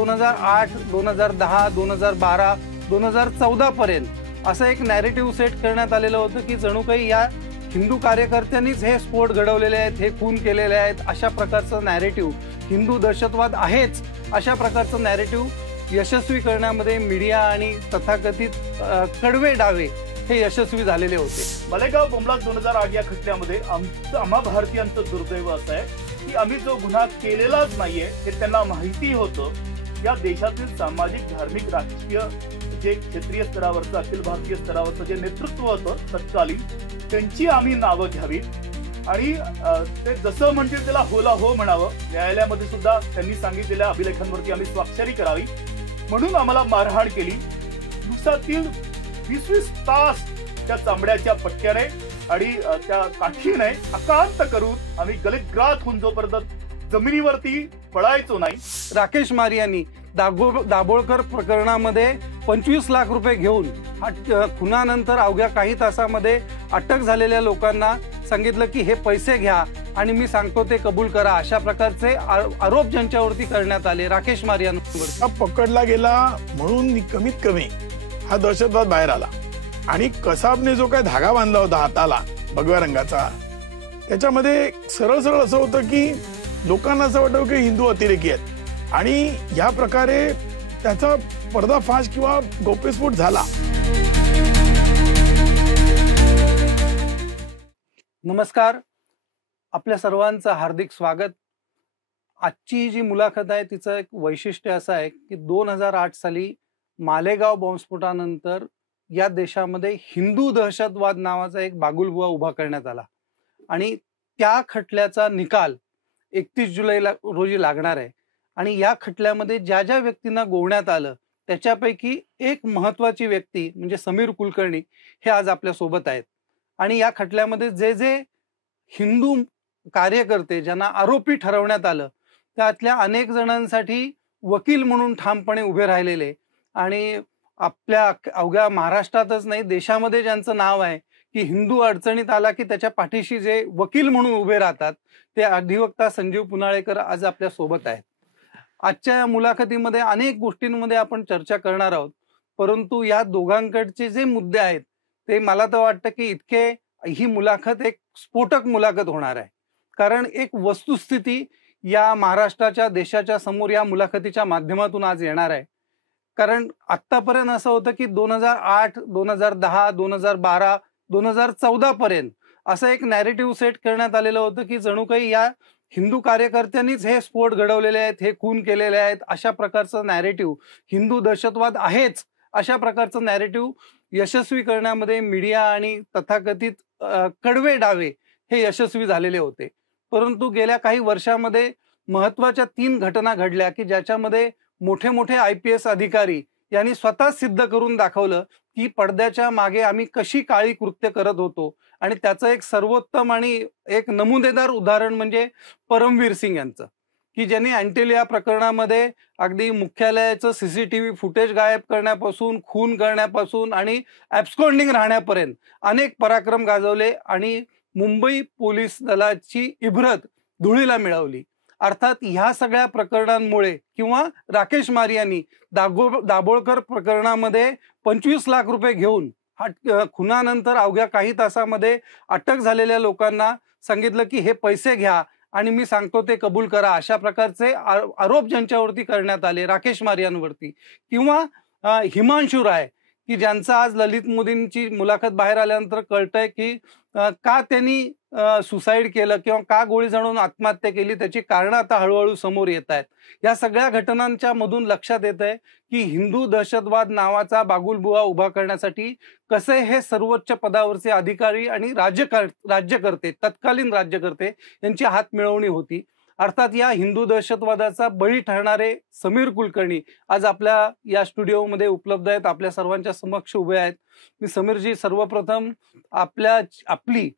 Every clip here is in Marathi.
2008, 2010, 2012, 2014 पर्यंत असं एक नॅरेटिव्ह सेट करण्यात आलेलं होतं की जणू काही या हिंदू कार्यकर्त्यांनीच हे स्फोट घडवलेले आहेत, हे खून केलेले आहेत, अशा प्रकारचं नॅरेटिव्ह, हिंदू दहशतवाद आहेच अशा प्रकारचं नॅरेटिव्ह यशस्वी करण्यामध्ये मीडिया आणि तथाकथित कडवे डावे हे यशस्वी झालेले होते. मालेगाव बोंबलाद 2008 या खटल्यामध्ये आम्हा भारतीयांचं दुर्दैव असं आहे की आम्ही जो गुन्हा केलेलाच नाहीये हे त्यांना माहिती होतं. या देशातील सामाजिक, धार्मिक, राजकीय, जे क्षेत्रीय स्तरावरचं, अखिल भारतीय स्तरावरचं जे नेतृत्व होतं तत्कालीन, त्यांची आम्ही नावं घ्यावीत आणि ते जसं म्हणतील त्याला होला हो म्हणावं. न्यायालयामध्ये सुद्धा त्यांनी सांगितलेल्या अभिलेखांवरती आम्ही स्वाक्षरी करावी म्हणून आम्हाला मारहाण केली. दिवसातील 20-20 तास त्या चांबड्याच्या पट्ट्याने आणि त्या काठीने अकांत करून आम्ही गलितग्रात होऊन जोपर्यंत जमिनीवरती पळायचो नाही. राकेश मारियानी दाभोळकर प्रकरणामध्ये 25 लाख रुपये घेऊन खुनानंतर अवघ्या काही तासामध्ये अटक झालेल्या लोकांना सांगितलं की हे पैसे घ्या आणि मी सांगतो ते कबूल करा, अशा प्रकारचे आरोप ज्यांच्यावरती करण्यात आले. राकेश मारियावर पकडला गेला म्हणून कमीत कमी हा दहशतवाद बाहेर आला आणि कसाबने जो काय धागा बांधला होता हाताला भगव्या रंगाचा, त्याच्यामध्ये सरळ सरळ असं होतं की लोकांना असं वाटतं की हिंदू अतिरेकी आहेत आणि या प्रकारे त्याचा पर्दाफाश किंवा गौप्यस्फोट झाला. नमस्कार, आपल्या सर्वांचं हार्दिक स्वागत. आजची जी मुलाखत आहे तिचं एक वैशिष्ट्य असं आहे की 2008 साली मालेगाव बॉम्बस्फोटानंतर या देशामध्ये हिंदू दहशतवाद नावाचा एक बागुलबुवा उभा करण्यात आला आणि त्या खटल्याचा निकाल 31 जुलै रोजी लागणार आहे. आणि या खटल्यामध्ये ज्या ज्या व्यक्तींना गोवण्यात आलं त्याच्यापैकी एक महत्वाची व्यक्ती म्हणजे समीर कुलकर्णी हे आज आपल्या सोबत आहेत. आणि या खटल्यामध्ये जे जे हिंदू कार्यकर्ते ज्यांना आरोपी ठरवण्यात आलं त्यातल्या अनेक जणांसाठी वकील म्हणून ठामपणे उभे राहिलेले आणि आपल्या अवघ्या महाराष्ट्रातच नाही देशामध्ये ज्यांचं नाव आहे की हिंदू अडचणीत आला की त्याच्या पाठीशी जे वकील म्हणून उभे राहतात ते अधिवक्ता संजीव पुनाळेकर आज आपल्या सोबत आहेत. आजच्या या मुलाखतीमध्ये अनेक गोष्टींमध्ये आपण चर्चा करणार आहोत, परंतु या दोघांकडचे जे मुद्दे आहेत ते मला तर वाटतं की ही मुलाखत एक स्फोटक मुलाखत होणार आहे. कारण एक वस्तुस्थिती या महाराष्ट्राच्या देशाच्या समोर या मुलाखतीच्या माध्यमातून आज येणार आहे. कारण आतापर्यंत असं होतं की 2008, 2010, 2012, 2014 पर्यंत असं एक नॅरेटिव्ह सेट करण्यात आलेलं होतं की जणू काही या हिंदू कार्यकर्त्यांनीच हे स्फोट घडवलेले आहेत, हे खून केलेले आहेत, अशा प्रकारचं नॅरेटिव्ह, हिंदू दहशतवाद आहेच अशा प्रकारचं नॅरेटिव्ह यशस्वी करण्यामध्ये मीडिया आणि तथाकथित कडवे डावे हे यशस्वी झालेले होते. परंतु गेल्या काही वर्षामध्ये महत्वाच्या 3 घटना घडल्या की ज्याच्यामध्ये मोठे मोठे IPS अधिकारी यांनी स्वतः सिद्ध करून दाखवलं की पडद्याच्या मागे आम्ही कशी काळी कृत्य करत होतो. आणि त्याचं एक सर्वोत्तम आणि एक नमुनेदार उदाहरण म्हणजे परमवीर सिंग यांचं, की ज्यांनी अँटिलिया प्रकरणामध्ये अगदी मुख्यालयाचं CCTV फुटेज गायब करण्यापासून, खून करण्यापासून आणि ॲब्स्कॉन्डिंग राहण्यापर्यंत अनेक पराक्रम गाजवले आणि मुंबई पोलीस दलाची इब्रत धुळीला मिळवली. अर्थात ह्या सगळ्या प्रकरणांमुळे किंवा राकेश मारियानी दाभोळकर प्रकरणामध्ये 25 लाख रुपये घेऊन खुनानंतर अवघ्या काही तासामध्ये अटक झालेल्या लोकांना सांगितलं की हे पैसे घ्या आणि मी सांगतो ते कबूल करा, अशा प्रकारचे आरोप ज्यांच्यावरती करण्यात आले राकेश मारियांवरती, किंवा हिमांशू राय की ज्यांचा आज ललित मोदींची मुलाखत बाहेर आल्यानंतर कळतंय की का त्यांनी सुसाईड केलं किंवा का गोळी झाडून आत्महत्या केली, त्याची कारणं आता हळूहळू समोर येत आहेत. या सगळ्या घटनांच्या मधून लक्षात येत आहे की हिंदू दहशतवाद नावाचा बागुलबुवा उभा करण्यासाठी कसे हे सर्वोच्च पदावरचे अधिकारी आणि राज्यकर्ते, तत्कालीन राज्यकर्ते यांची हात मिळवणी होती. अर्थात या हिंदू दहशतवादाचा बळी ठरणारे समीर कुलकर्णी आज आपल्या या स्टुडिओमध्ये उपलब्ध आहेत, आपल्या सर्वांच्या समक्ष उभे आहेत. मी समीरजी सर्वप्रथम आपली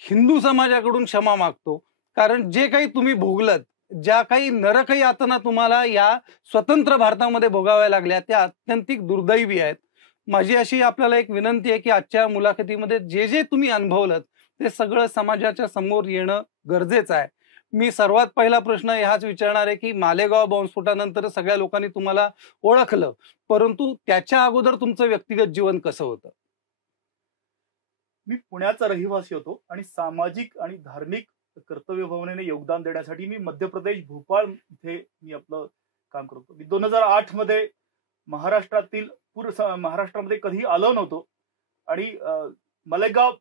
हिंदू समाजाकडून क्षमा मागतो, कारण जे काही तुम्ही भोगलत, ज्या काही नरकही यातना तुम्हाला या स्वतंत्र भारतामध्ये भोगाव्या लागल्या त्या अत्यंतिक दुर्दैवी आहेत. माझी अशी आपल्याला एक विनंती आहे की आजच्या मुलाखतीमध्ये जे जे तुम्ही अनुभवलं ते सगळं समाजाच्या समोर येणं गरजेचं आहे. मी सर्वात पहिला प्रश्न हाच विचारणार आहे की मालेगाव बॉम्बस्फोटानंतर सगळ्या लोकांनी तुम्हाला ओळखलं, परंतु त्याच्या अगोदर तुमचं व्यक्तिगत जीवन कसं होतं? मी पुण्याचा रहिवासी होतो आणि सामाजिक आणि धार्मिक कर्तव्य भावनेने योगदान देण्यासाठी मी मध्य प्रदेश भोपाळ इथे मी आपलं काम करतो. मी 2008 मध्ये महाराष्ट्रामध्ये कधी आलो नव्हतो आणि मालेगाव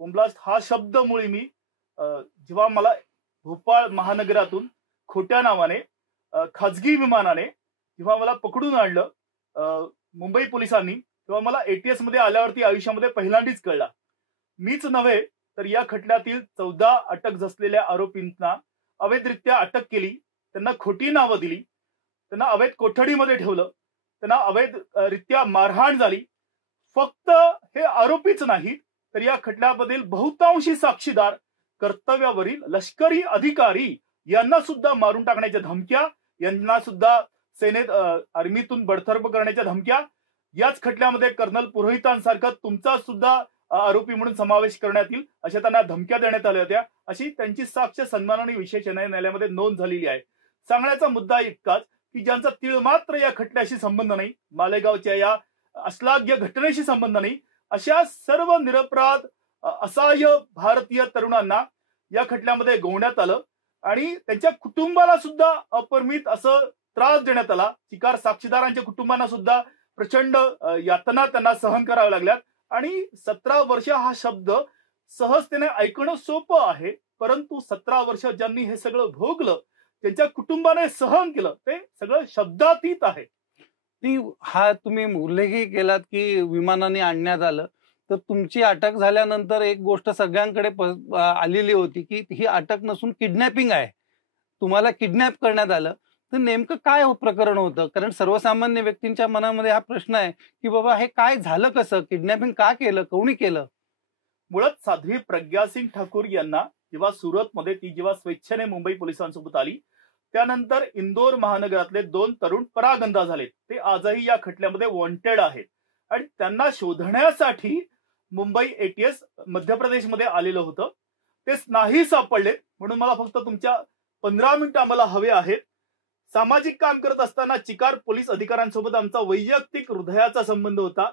बॉम्ब्लास्ट हा शब्द मुळी मी जेव्हा मला भोपाळ महानगरातून खोट्या नावाने खाजगी विमानाने जेव्हा मला पकडून आणलं मुंबई पोलिसांनी, तेव्हा मला ATS मध्ये आल्यावरती आयुष्यामध्ये पहिल्यांदाच कळला. मीच नव्हे तर या खटल्यातील 14 अटक झालेल्या आरोपींना अवैधरित्या अटक केली, त्यांना खोटी नावं दिली, त्यांना अवैध कोठडीमध्ये ठेवलं, त्यांना अवैधरित्या मारहाण झाली. फक्त हे आरोपीच नाहीत तर या खटल्यामधील बहुतांशी साक्षीदार, कर्तव्यावरील लष्करी अधिकारी यांना सुद्धा मारून टाकण्याच्या धमक्या, यांना सुद्धा सेनेत आर्मीतून बडतर्फ करण्याच्या धमक्या, याच खटल्यामध्ये कर्नल पुरोहितांसारखं तुमचा सुद्धा आरोपी म्हणून समावेश करण्यात येईल अशा त्यांना धमक्या देण्यात आल्या होत्या. अशी त्यांची साक्ष सन्माननीय विशेष न्यायालयामध्ये नोंद झालेली आहे. सांगण्याचा मुद्दा इतकाच की ज्यांचा तीळ मात्र या खटल्याशी संबंध नाही, मालेगावच्या या अश्लाघ्य घटनेशी संबंध नाही, अशा सर्व निरपराध असहाय्य भारतीय तरुणांना या खटल्यामध्ये गोवण्यात आलं आणि त्यांच्या कुटुंबाला सुद्धा अपरिमित असं त्रास देण्यात आला. शिकार साक्षीदारांच्या कुटुंबांना सुद्धा प्रचंड यातना त्यांना सहन कराव्या लागल्यात. आणि 17 वर्ष हा शब्द सहजतेने ऐकणं सोपं आहे, परंतु 17 वर्ष ज्यांनी हे सगळं भोगलं, त्यांच्या कुटुंबाने सहन केलं, ते सगळं शब्दातीत आहे. हा तुम्ही उल्लेखही केलात की विमानाने आणण्यात आलं, तर तुमची अटक झाल्यानंतर एक गोष्ट सगळ्यांकडे आलेली होती की ही अटक नसून किडनॅपिंग आहे, तुम्हाला किडनॅप करण्यात आलं. तर नेमकं काय प्रकरण होतं? कारण सर्वसामान्य व्यक्तींच्या मनामध्ये हा प्रश्न आहे की बाबा हे काय झालं, कसं किडनॅपिंग का केलं, कोणी केलं? मुळात साध्वी प्रज्ञा सिंग ठाकूर यांना जेव्हा सुरतमध्ये ती जेव्हा स्वेच्छेने मुंबई पोलिसांसोबत आली, त्यानंतर इंदोर महानगरातले 2 तरुण परागंदा झालेत. ते आजही या खटल्यामध्ये वॉन्टेड आहेत आणि त्यांना शोधण्यासाठी मुंबई ATS मध्य प्रदेशमध्ये आलेलं होतं. ते नाही सापडले, म्हणून मला फक्त तुमच्या 15 मिनिटं आम्हाला हवे आहेत. सामाजिक काम करत असताना चिकार पोलीस अधिकाऱ्यांसोबत आमचा वैयक्तिक हृदयाचा संबंध होता.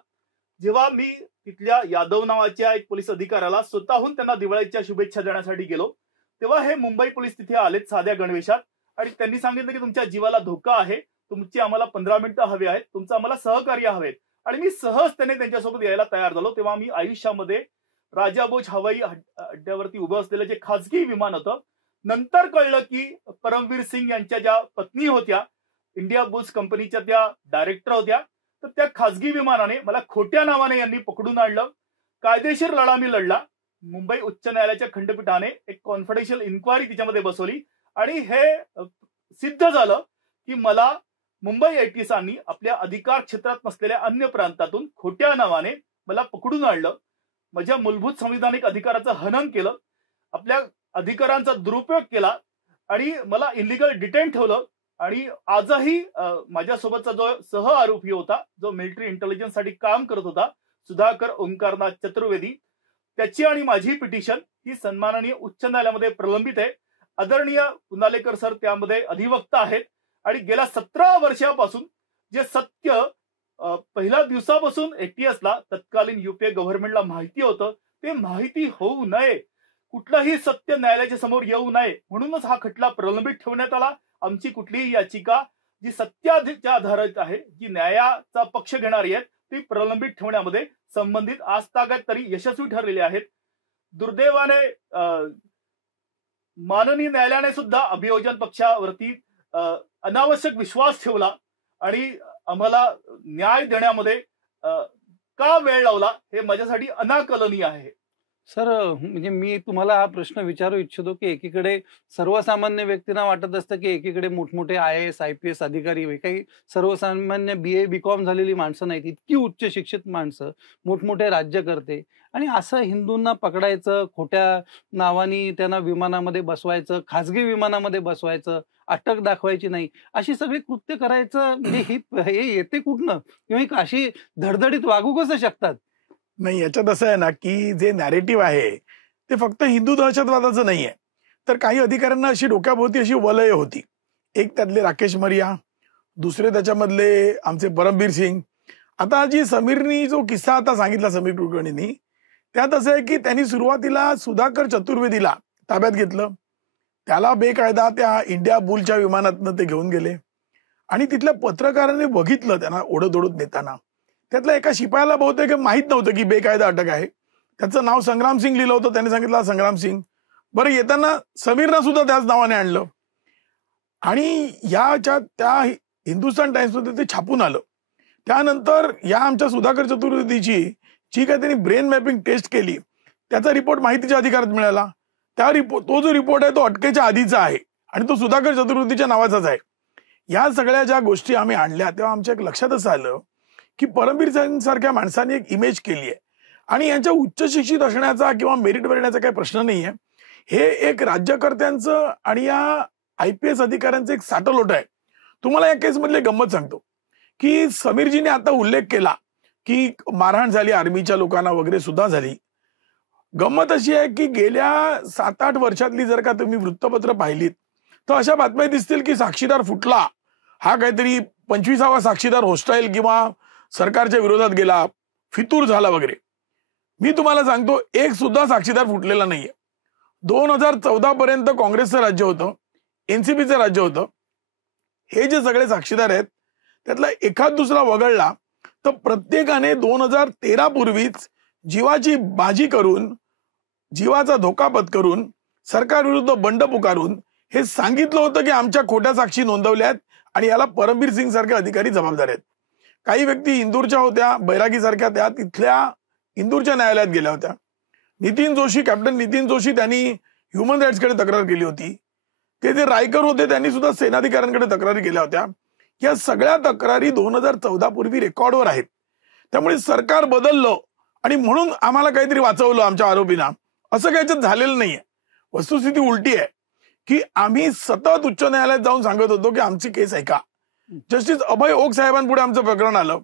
जेव्हा मी तिथल्या यादव नावाच्या एक पोलीस अधिकाऱ्याला स्वतःहून त्यांना दिवाळीच्या शुभेच्छा देण्यासाठी गेलो, तेव्हा हे मुंबई पोलीस तिथे आलेत साध्या गणवेशात आणि त्यांनी सांगितलं की तुमच्या जीवाला धोका आहे, तुमची आम्हाला 15 मिनिटं हवी आहेत, तुमचं आम्हाला सहकार्य हवेत. आणि मी सहजतेने त्यांच्यासोबत यायला तयार झालो. तेव्हा मी आयुष्यामध्ये राजा भोज हवाई अड्ड्यावरती उभं असलेलं जे खाजगी विमान होतं, नंतर कळलं की परमवीर सिंग यांच्या ज्या पत्नी होत्या, इंडिया बुल्स कंपनीच्या त्या डायरेक्टर होत्या, तर त्या खाजगी विमानाने मला खोट्या नावाने यांनी पकडून आणलं. कायदेशीर लढा मी लढला. मुंबई उच्च न्यायालयाच्या खंडपीठाने एक कॉन्फिडेन्शियल इन्क्वायरी तिच्यामध्ये बसवली आणि हे सिद्ध झालं की मला मुंबई ATSनी आपल्या अधिकार क्षेत्रात नसलेल्या अन्य प्रांतातून खोट्या नावाने मला पकडून आणलं, माझ्या मूलभूत संविधानिक अधिकाराचं हनन केलं, आपल्या अधिकारांचा दुरुपयोग केला आणि मला इलिगल डिटेन ठेवलं. आणि आजही माझ्यासोबतचा जो सह आरोपी होता, जो मिलिटरी इंटेलिजन्स साठी काम करत होता, सुधाकर ओंकारनाथ चतुर्वेदी, त्याची आणि माझी पिटिशन ही सन्माननीय उच्च न्यायालयामध्ये प्रलंबित आहे. आदरणीय पुनालेकर सर त्यामध्ये अधिवक्ता आहेत आणि गेल्या 17 वर्षापासून जे सत्य पहिल्या दिवसापासून ATSला तत्कालीन UPA गव्हर्नमेंटला माहिती होतं, ते माहिती होऊ नये, कुठलंही सत्य न्यायालयाच्या समोर येऊ नये म्हणूनच हा खटला प्रलंबित ठेवण्यात आला. आमची कुठलीही याचिका जी सत्याच्या आधारित आहे, जी न्यायाचा पक्ष घेणारी आहे, ती प्रलंबित ठेवण्यामध्ये संबंधित आजतागत तरी यशस्वी ठरलेले आहेत. दुर्दैवाने माननीय न्यायालयाने सुद्धा अभियोजन पक्षावरती अनावश्यक विश्वास ठेवला आणि आम्हाला न्याय देण्यामध्ये का वेळ लावला हे माझ्यासाठी अनाकलनीय आहे. सर, म्हणजे मी तुम्हाला हा प्रश्न विचारू इच्छितो की एकीकडे सर्वसामान्य व्यक्तींना वाटत असतं की एकीकडे मोठमोठे IAS IPS अधिकारी, काही सर्वसामान्य BA BCom झालेली माणसं नाहीत, इतकी उच्च शिक्षित माणसं, मोठमोठे राज्यकर्ते, आणि असं हिंदूंना पकडायचं, खोट्या नावानी त्यांना विमानामध्ये बसवायचं, खाजगी विमानामध्ये बसवायचं, अटक दाखवायची नाही, अशी सगळी कृत्य करायचं, म्हणजे हे येते कुठनं, किंवा अशी धडधडीत वागू कसं शकतात? नाही, याच्यात असं आहे ना की जे नॅरेटिव्ह आहे ते फक्त हिंदू दहशतवादाचं नाहीये, तर काही अधिकाऱ्यांना अशी डोक्याभोवती अशी वलय होती. एक त्यातले राकेश मरिया, दुसरे त्याच्यामधले आमचे परमबीर सिंग. आता जी समीरनी जो किस्सा आता सांगितला समीर कुलकर्णींनी, त्यात असं आहे की त्यांनी सुरुवातीला सुधाकर चतुर्वेदीला ताब्यात घेतलं. त्याला बेकायदा त्या इंडिया बुलच्या विमानातनं ते घेऊन गेले आणि तिथल्या पत्रकारांनी बघितलं त्यांना ओढत ओढत नेताना. त्यातल्या एका शिपायाला बहुतेक माहित नव्हतं की बेकायदा अटक आहे. त्याचं नाव संग्राम सिंग लिहिलं होतं. त्याने सांगितलं संग्राम सिंग. बरं, येताना समीरना सुद्धा त्याच नावाने आणलं आणि त्या हिंदुस्थान टाइम्समध्ये ते छापून आलं. त्यानंतर या आमच्या सुधाकर चतुर्वेदीची जी काय त्यांनी ब्रेन मॅपिंग टेस्ट केली, त्याचा रिपोर्ट माहितीच्या अधिकारात मिळाला. तो जो रिपोर्ट आहे तो अटकेच्या आधीचा आहे आणि तो सुधाकर चतुर्वेदीच्या नावाचाच आहे. या सगळ्या ज्या गोष्टी आम्ही आणल्या तेव्हा आमच्या एक लक्षात असं आलं की परमबीर सिंग सारख्या माणसाने एक इमेज केली आहे आणि यांच्या उच्च शिक्षित असण्याचा किंवा मेरिटवर येण्याचा काही प्रश्न नाहीये. हे एक राज्यकर्त्यांचं आणि या IPS अधिकाऱ्यांचं एक साटलोट आहे. तुम्हाला या केसमधले गंमत सांगतो की समीरजीने आता उल्लेख केला की मारहाण झाली, आर्मीच्या लोकांना वगैरे सुद्धा झाली. गंमत अशी आहे की गेल्या 7-8 वर्षातली जर का तुम्ही वृत्तपत्र पाहिलीत तर अशा बातम्या दिसतील की साक्षीदार फुटला, हा काहीतरी 25वा साक्षीदार होस्टाईल किंवा सरकारच्या विरोधात गेला, फितूर झाला वगैरे. मी तुम्हाला सांगतो, एक सुद्धा साक्षीदार फुटलेला नाहीये. 2014 पर्यंत काँग्रेसचं राज्य होतं, NCPचं राज्य होतं. हे जे सगळे साक्षीदार आहेत त्यातला एखाद दुसरा वगळला तर प्रत्येकाने 2013 पूर्वीच जीवाची बाजी करून, जीवाचा धोका पत्करून, सरकार विरुद्ध बंड पुकारून हे सांगितलं होतं की आमच्या खोट्या साक्षी नोंदवल्या आहेत आणि याला परमबीर सिंग सारखे अधिकारी जबाबदार आहेत. काही व्यक्ती इंदूरच्या होत्या, बैरागी सारख्या, त्या तिथल्या इंदूरच्या न्यायालयात गेल्या होत्या. कॅप्टन नितीन जोशी त्यांनी ह्युमन राईट्सकडे तक्रार केली होती. ते जे रायकर होते त्यांनी सुद्धा सेनाधिकाऱ्यांकडे तक्रारी केल्या होत्या. या सगळ्या तक्रारी 2014 पूर्वी रेकॉर्डवर आहेत. त्यामुळे सरकार बदललं आणि म्हणून आम्हाला काहीतरी वाचवलं आमच्या आरोपींना, असं काहीच झालेलं नाहीये. वस्तुस्थिती उलटी आहे की आम्ही सतत उच्च न्यायालयात जाऊन सांगत होतो की आमची केस ऐका. जस्टिस अभय ओक साहेबांपुढे आमचं प्रकरण आलं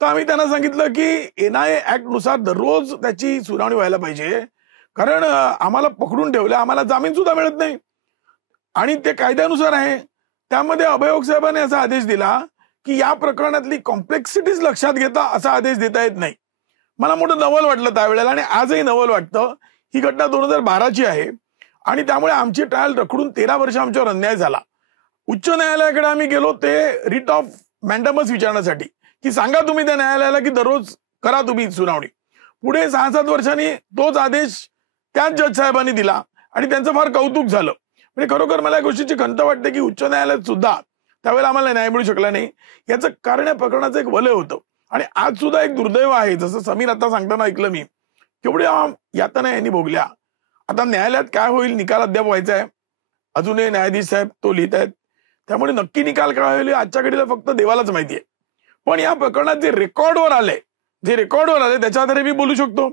तर आम्ही त्यांना सांगितलं की NIA ऍक्ट नुसार दररोज त्याची सुनावणी व्हायला पाहिजे, कारण आम्हाला पकडून ठेवलं, आम्हाला जामीन सुद्धा मिळत नाही आणि ते कायद्यानुसार आहे. त्यामध्ये अभय ओक साहेबांनी असा आदेश दिला की या प्रकरणातली कॉम्प्लेक्सिटीज लक्षात घेता असा आदेश देता येत नाही. मला मोठं नवल वाटलं त्यावेळेला आणि आजही नवल वाटतं. ही घटना 2012ची आहे आणि त्यामुळे आमची ट्रायल रखडून 13 वर्ष आमच्यावर अन्याय झाला. उच्च न्यायालयाकडे आम्ही गेलो ते रिट ऑफ मॅन्डमस विचारण्यासाठी की सांगा तुम्ही त्या न्यायालयाला की दररोज करा तुम्ही सुनावणी. पुढे 6-7 वर्षांनी तोच आदेश त्याच जज साहेबांनी दिला आणि त्यांचं फार कौतुक झालं. म्हणजे खरोखर मला या गोष्टीची खंत वाटते की उच्च न्यायालयात सुद्धा त्यावेळेला आम्हाला न्याय मिळू शकला नाही. याचं कारण या प्रकरणाचं एक वलय होतं आणि आज सुद्धा एक दुर्दैव आहे. जसं समीर आता सांगताना ऐकलं मी, केवढ्या यातना यांनी भोगल्या. आता न्यायालयात काय होईल, निकाल अद्याप व्हायचा आहे. अजूनही न्यायाधीश साहेब तो लिहित आहेत. त्यामुळे नक्की निकाल काय होईल आजच्या घडीला फक्त देवालाच माहिती आहे. पण या प्रकरणात जे रेकॉर्डवर आले त्याच्या आधारे मी बोलू शकतो.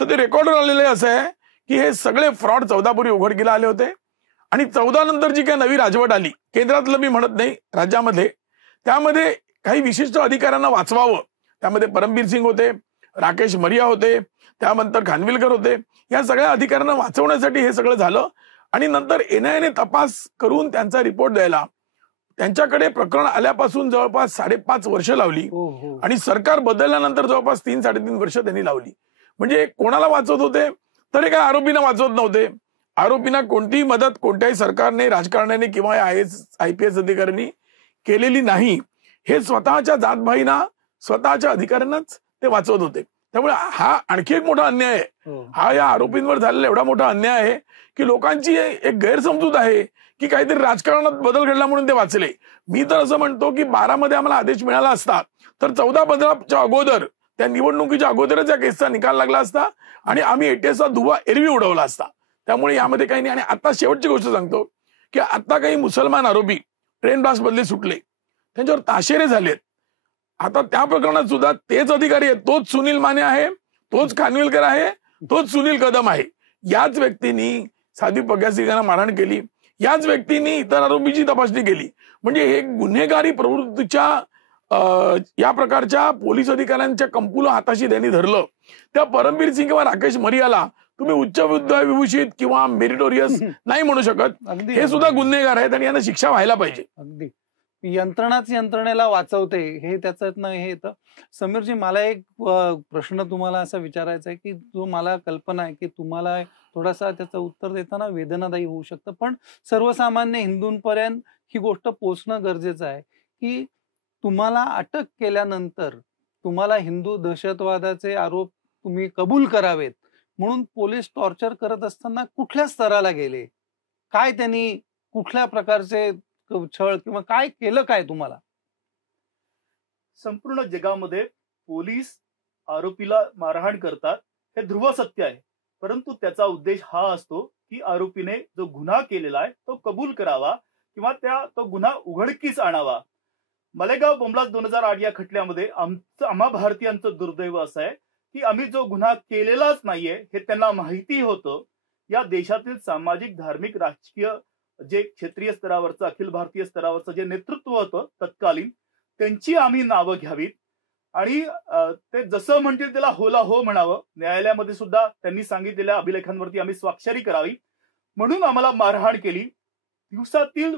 तर ते रेकॉर्डवर आलेले असं आहे की हे सगळे फ्रॉड 14 पूर्वी उघडकीला आले होते आणि 14 नंतर जी काही नवी राजवट आली केंद्रातलं मी म्हणत नाही, राज्यामध्ये, त्यामध्ये काही विशिष्ट अधिकाऱ्यांना वाचवावं. त्यामध्ये परमबीर सिंग होते, राकेश मरिया होते, त्यानंतर खानविलकर होते. या सगळ्या अधिकाऱ्यांना वाचवण्यासाठी हे सगळं झालं आणि नंतर NIAने तपास करून त्यांचा रिपोर्ट द्यायला त्यांच्याकडे प्रकरण आल्यापासून जवळपास 5.5 वर्ष लावली आणि सरकार बदलल्यानंतर जवळपास 3-3.5 वर्ष त्यांनी लावली. म्हणजे कोणाला वाचवत होते तर काय आरोपींना वाचवत नव्हते. आरोपींना कोणतीही मदत कोणत्याही सरकारने, राजकारण्याने किंवा IPS अधिकाऱ्यांनी केलेली नाही. हे स्वतःच्या जातभाईंना, स्वतःच्या अधिकाऱ्यांनाच ते वाचवत होते. त्यामुळे हा आणखी एक मोठा अन्याय आहे. हा या आरोपींवर झालेला एवढा मोठा अन्याय आहे की लोकांची एक गैरसमजूत आहे की काहीतरी राजकारणात बदल घडला म्हणून ते वाचले. मी तर असं म्हणतो की 12 मध्ये आम्हाला आदेश मिळाला असता तर 14-15च्या अगोदर, त्या निवडणुकीच्या अगोदरच या केसचा निकाल लागला असता आणि आम्ही ATSचा धुवा एरवी उडवला असता. त्यामुळे यामध्ये काही नाही. आणि आता शेवटची गोष्ट सांगतो की आता काही मुसलमान आरोपी ट्रेन ब्लास्ट बदले सुटले, त्यांच्यावर ताशेरे झालेत. आता त्या प्रकरणात सुद्धा तेच अधिकारी आहेत, तोच सुनील माने आहे, तोच खानविलकर आहे, तोच सुनील कदम आहे. याच व्यक्तींनी साधी पग्यासिकांना मारहाण केली, याच व्यक्तींनी इतर आरोपीची तपासणी केली. म्हणजे हे गुन्हेगारी प्रवृत्तीच्या या प्रकारच्या पोलीस अधिकाऱ्यांच्या कंपूला हाताशी त्यांनी धरलं. त्या परमबीर सिंग किंवा राकेश मरियाला तुम्ही उच्च विभूषित किंवा मेरिटोरियस नाही म्हणू शकत. अगदी हे सुद्धा गुन्हेगार आहेत आणि यांना शिक्षा व्हायला पाहिजे. अगदी यंत्रणाच यंत्रणेला वाचवते हे त्याच्यातनं हे येतं. समीरजी, मला एक प्रश्न तुम्हाला असा विचारायचा आहे की जो मला कल्पना आहे की तुम्हाला थोडासा त्याचं उत्तर देताना वेदनादायी होऊ शकतं, पण सर्वसामान्य हिंदूंपर्यंत ही गोष्ट पोचणं गरजेचं आहे की तुम्हाला अटक केल्यानंतर तुम्हाला हिंदू दहशतवादाचे आरोप तुम्ही कबूल करावेत म्हणून पोलीस टॉर्चर करत असताना कुठल्या स्तराला गेले, काय त्यांनी कुठल्या प्रकारचे छळ किंवा काय केलं, काय तुम्हाला? संपूर्ण जगामध्ये पोलीस आरोपीला मारहाण करतात हे ध्रुव सत्य आहे, परंतु त्याचा उद्देश हा असतो की आरोपीने जो गुन्हा केलेला आहे तो कबूल करावा किंवा तो गुन्हा उघडकीस आणावा. मालेगाव बोंबलाच 2008 या खटल्यामध्ये आम्हा भारतीयांचं दुर्दैव असं आहे की आम्ही जो गुन्हा केलेलाच नाहीये हे त्यांना माहिती होतं. या देशातील सामाजिक, धार्मिक, राजकीय जे क्षेत्रीय स्तरावरचं, अखिल भारतीय स्तरावरचं जे नेतृत्व होतं तत्कालीन, त्यांची आम्ही नावं घ्यावीत आणि ते जसं म्हणतील त्याला होला हो म्हणावं. न्यायालयामध्ये सुद्धा त्यांनी सांगितलेल्या अभिलेखांवरती आम्ही स्वाक्षरी करावी म्हणून आम्हाला मारहाण केली. दिवसातील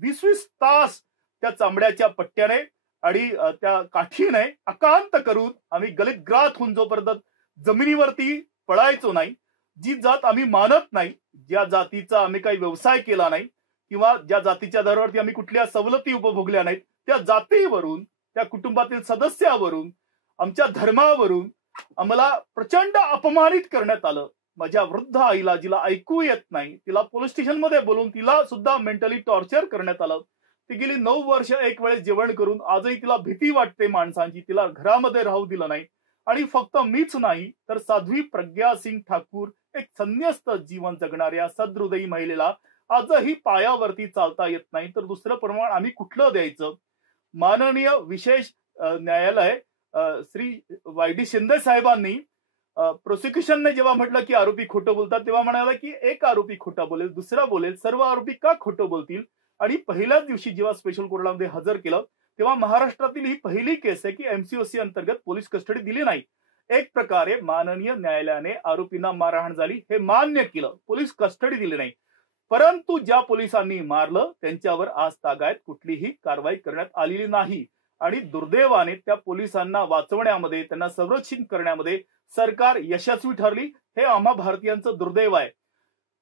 20-20 तास त्या चांबड्याच्या पट्ट्याने आणि त्या काठीने अकांत करून आम्ही गलित ग्रात होऊन जोपर्यंत जमिनीवरती पळायचो नाही, जी जात आम्ही मानत नाही, ज्या जातीचा आम्ही काही व्यवसाय केला नाही किंवा ज्या जातीच्या आधारावरती आम्ही कुठल्या सवलती उपभोगल्या नाहीत, त्या जातीवरून, त्या कुटुंबातील सदस्यावरून, आमच्या धर्मावरून आम्हाला प्रचंड अपमानित करण्यात आलं. माझ्या वृद्ध आईला, जिला ऐकू येत नाही, तिला पोलीस स्टेशनमध्ये बोलून तिला सुद्धा मेंटली टॉर्चर करण्यात आलं. ती गेली 9 वर्ष एक वेळेस जेवण करून आजही तिला भीती वाटते माणसांची, तिला घरामध्ये राहू दिलं नाही. आणि फक्त मीच नाही तर साध्वी प्रज्ञा सिंग ठाकूर, एक संन्यस्त जीवन जगणाऱ्या सदहृदयी महिलेला आजही पायावरती चालता येत नाही, तर दुसरं प्रमाण आम्ही कुठलं द्यायचं? माननीय विशेष न्यायालय श्री वाय.डी. शिंदे साहेबांनी प्रोसिक्युशनने जेव्हा म्हटलं की आरोपी खोटं बोलतात, तेव्हा म्हणाला की एक आरोपी खोटं बोलेल, दुसरा बोलेल, सर्व आरोपी का खोटं बोलतील? आणि पहिल्याच दिवशी जेव्हा स्पेशल कोर्टामध्ये हजर केलं तेव्हा महाराष्ट्रातील ही पहिली केस आहे की एमसीओसी अंतर्गत पोलीस कस्टडी दिली नाही. एक प्रकारे माननीय न्यायालयाने आरोपींना मारहाण झाली हे मान्य केलं, पोलीस कस्टडी दिली नाही. परंतु ज्या पोलिसांनी मारलं त्यांच्यावर आज तागायत कुठलीही कारवाई करण्यात आलेली नाही आणि दुर्दैवाने त्या पोलिसांना वाचवण्यामध्ये, त्यांना संरक्षित करण्यामध्ये सरकार यशस्वी ठरली. हे आम्हा भारतीयांचं दुर्दैव आहे.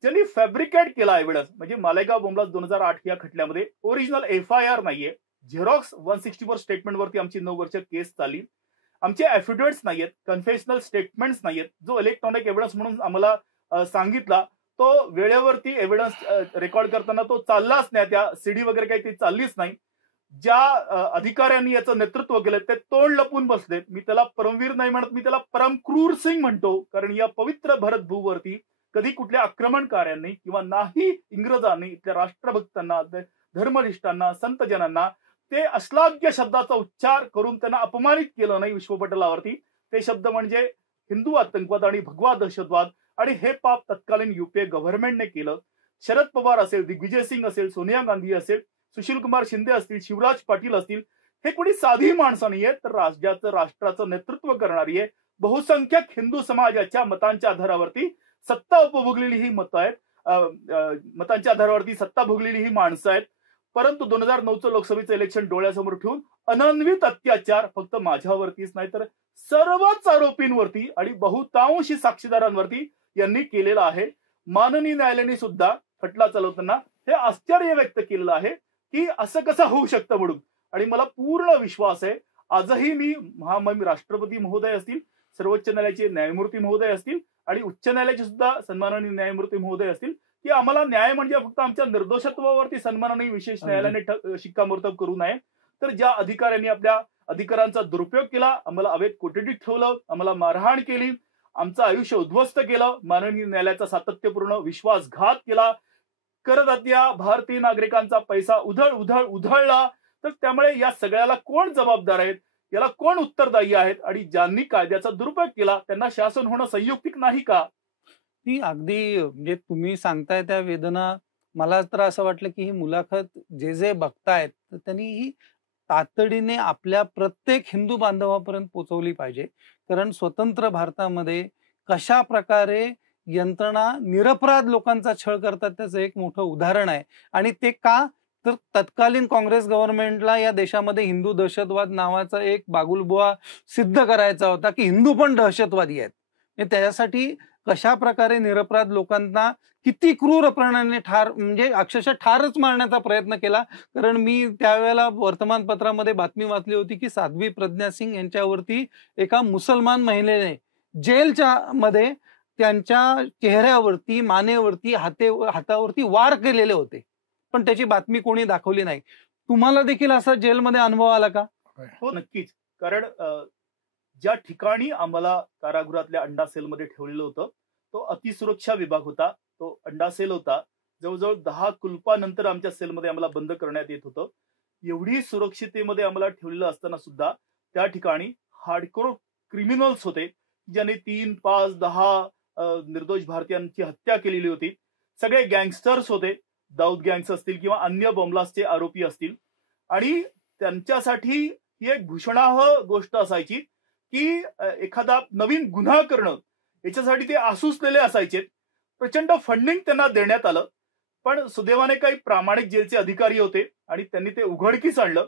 ज्यांनी फॅब्रिकेट केला एव्हिडन्स, म्हणजे मालेगाव बोंबलाच 2008 या खटल्यामध्ये ओरिजिनल FIR नाहीये, झेरॉक्स 164 स्टेटमेंट वरती आमची 9 वर्ष केस चालली, आमचे ॲफिडेव्हिट्स नाहीयेत, कन्फेशनल स्टेटमेंट्स नाहीयेत, जो इलेक्ट्रॉनिक एव्हिडन्स म्हणून आम्हाला सांगितला तो वेळेवरती एव्हिडन्स रेकॉर्ड करताना तो चाललाच नाही, त्या CD वगैरे काही ती चाललीच नाही. ज्या अधिकाऱ्यांनी याचं नेतृत्व केलं ते तोंड लपून बसलेत. मी त्याला परमवीर नाही म्हणत, मी त्याला परमक्रूर सिंग म्हणतो, कारण या पवित्र भरत भूवरती कधी कुठल्या आक्रमणकार्यांनी किंवा नाही इंग्रजांनी इथल्या राष्ट्रभक्तांना, धर्मनिष्ठांना, संतजनांना ते अश्लाघ्य शब्दाचा उच्चार करून त्यांना अपमानित केलं नाही विश्वपटलावरती. ते शब्द म्हणजे हिंदू आतंकवाद आणि भगवा दहशतवाद, आणि हे पाप तत्कालीन UPA गव्हर्नमेंटने केलं. शरद पवार असेल, दिग्विजय सिंग असेल, सोनिया गांधी असेल, सुशील कुमार शिंदे असतील, शिवराज पाटील असतील, हे कोणी साधी माणसं नाहीये, तर राष्ट्राचं नेतृत्व करणारी आहे. बहुसंख्यक हिंदू समाजाच्या मतांच्या आधारावरती सत्ता उपभोगलेली ही मतं आहेत, मतांच्या आधारावरती सत्ता भोगलेली ही माणसं आहेत. परंतु 2009चं लोकसभेचं इलेक्शन डोळ्यासमोर ठेवून अनन्वित अत्याचार फक्त माझ्यावरतीच नाही तर सर्वच आरोपींवरती आणि बहुतांशी साक्षीदारांवरती यांनी केलेला आहे. माननीय न्यायालयाने सुद्धा खटला चालवताना हे आश्चर्य व्यक्त केलेलं आहे की असं कसं होऊ शकतं म्हणून. आणि मला पूर्ण विश्वास आहे आजही मी राष्ट्रपती महोदय असतील, सर्वोच्च न्यायालयाचे न्यायमूर्ती महोदय असतील आणि उच्च न्यायालयाचे सुद्धा सन्माननीय न्यायमूर्ती महोदय असतील की आम्हाला न्याय म्हणजे फक्त आमच्या निर्दोषत्वावरती सन्माननीय विशेष न्यायालयाने शिक्कामोर्तब करू नये, तर ज्या अधिकाऱ्यांनी आपल्या अधिकारांचा दुरुपयोग केला, आम्हाला अवैध कोठडीत ठेवलं, आम्हाला मारहाण केली, आमचं आयुष्य उद्ध्वस्त केलं, माननीय न्यायालयाचा सातत्यपूर्ण विश्वासघात केला, करदात्या भारतीय नागरिकांचा पैसा उधळला, तर त्यामुळे या सगळ्याला कोण जबाबदार आहेत, याला कोण उत्तरदायी आहेत आणि ज्यांनी कायद्याचा दुरुपयोग केला त्यांना शासन होणं संयुक्तिक नाही का? ती अगदी म्हणजे तुम्ही सांगताय त्या वेदना, मला तर असं वाटलं की ही मुलाखत जे बघतायत तर त्यांनी ही तातडीने आपल्या प्रत्येक हिंदू बांधवापर्यंत पोहोचवली पाहिजे. कारण स्वतंत्र भारतामध्ये कशा प्रकारे यंत्रणा निरपराध लोकांचा छळ करतात त्याचं एक मोठं उदाहरण आहे. आणि ते का, तर तत्कालीन काँग्रेस गव्हर्नमेंटला या देशामध्ये हिंदू दहशतवाद नावाचा एक बागुलबुवा सिद्ध करायचा होता की हिंदू पण दहशतवादी आहेत. त्याच्यासाठी कशा प्रकारे निरपराध लोकांना किती क्रूरपणाने ठार, म्हणजे अक्षरशः ठारच मारण्याचा प्रयत्न केला. कारण मी त्यावेळेला वर्तमानपत्रामध्ये बातमी वाचली होती की साध्वी प्रज्ञा सिंग यांच्यावरती एका मुसलमान महिलेने जेलच्या मध्ये त्यांच्या चेहऱ्यावरती, मानेवरती, हातावरती वार केलेले होते, पण त्याची बातमी कोणी दाखवली नाही. तुम्हाला देखील असा जेलमध्ये अनुभव आला का? हो, नक्कीच. कारण ज्या ठिकाणी आम्हाला कारागृहातल्या अंडा सेलमध्ये ठेवलेलं होतं तो अतिसुरक्षा विभाग होता. तो अंडा सेल होता. जवळजवळ 10 कुलपानंतर आमच्या सेलमध्ये आम्हाला बंद करण्यात येत होतं. एवढी सुरक्षितेमध्ये आम्हाला ठेवलेलं असताना सुद्धा त्या ठिकाणी हार्डकोर क्रिमिनल्स होते, ज्यांनी 3, 5, 10 निर्दोष भारतीयांची हत्या केलेली होती. सगळे गँगस्टर्स होते, दाऊद गँग्स असतील किंवा अन्य बॉम्बलास्टचे आरोपी असतील. आणि त्यांच्यासाठी ही एक भूषणावह गोष्ट असायची की एखादा नवीन गुन्हा करणं याच्यासाठी ते आसुसलेले असायचे. प्रचंड फंडिंग त्यांना देण्यात आलं. पण सुदैवाने काही प्रामाणिक जेलचे अधिकारी होते आणि त्यांनी ते उघडकीस आणलं.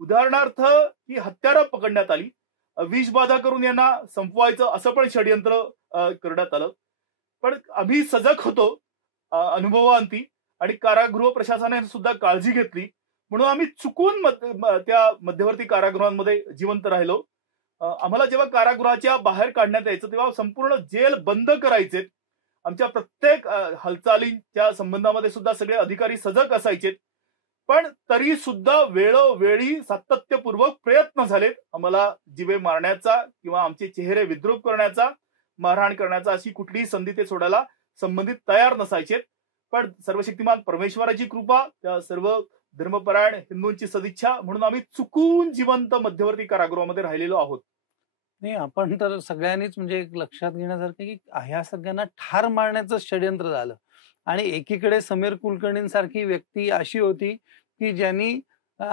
उदाहरणार्थ ही हत्यारं पकडण्यात आली, विषबाधा करून यांना संपवायचं असं पण षडयंत्र करण्यात आलं. पण आम्ही सजग होतो अनुभवांती, आणि कारागृह प्रशासनाने सुद्धा काळजी घेतली, म्हणून आम्ही चुकून त्या मध्यवर्ती कारागृहांमध्ये जिवंत राहिलो. आम्हाला जेव्हा कारागृहाच्या बाहेर काढण्यात यायचं तेव्हा संपूर्ण जेल बंद करायचे. आमच्या प्रत्येक हालचालींच्या संबंधामध्ये सुद्धा सगळे अधिकारी सजग असायचे. पण तरी सुद्धा वेळोवेळी सातत्यपूर्वक प्रयत्न झालेत आम्हाला जीवे मारण्याचा किंवा आमचे चेहरे विद्रूप करण्याचा, मारहाण करण्याचा. अशी कुठलीही संधी ते सोडायला संबंधित तयार नसायचे. पण सर्वशक्तिमान परमेश्वराची कृपा, त्या सर्व धर्मपरायण हिंदूंची सदिच्छा म्हणून आम्ही चुकून जिवंत मध्यवर्ती कारागृहामध्ये राहिलेलो आहोत. नाही, आपण तर सगळ्यांनीच म्हणजे एक लक्षात घेण्यासारखं की ह्या सगळ्यांना ठार मारण्याचं षडयंत्र झालं. आणि एकीकडे समीर कुलकर्णींसारखी व्यक्ती अशी होती की ज्यांनी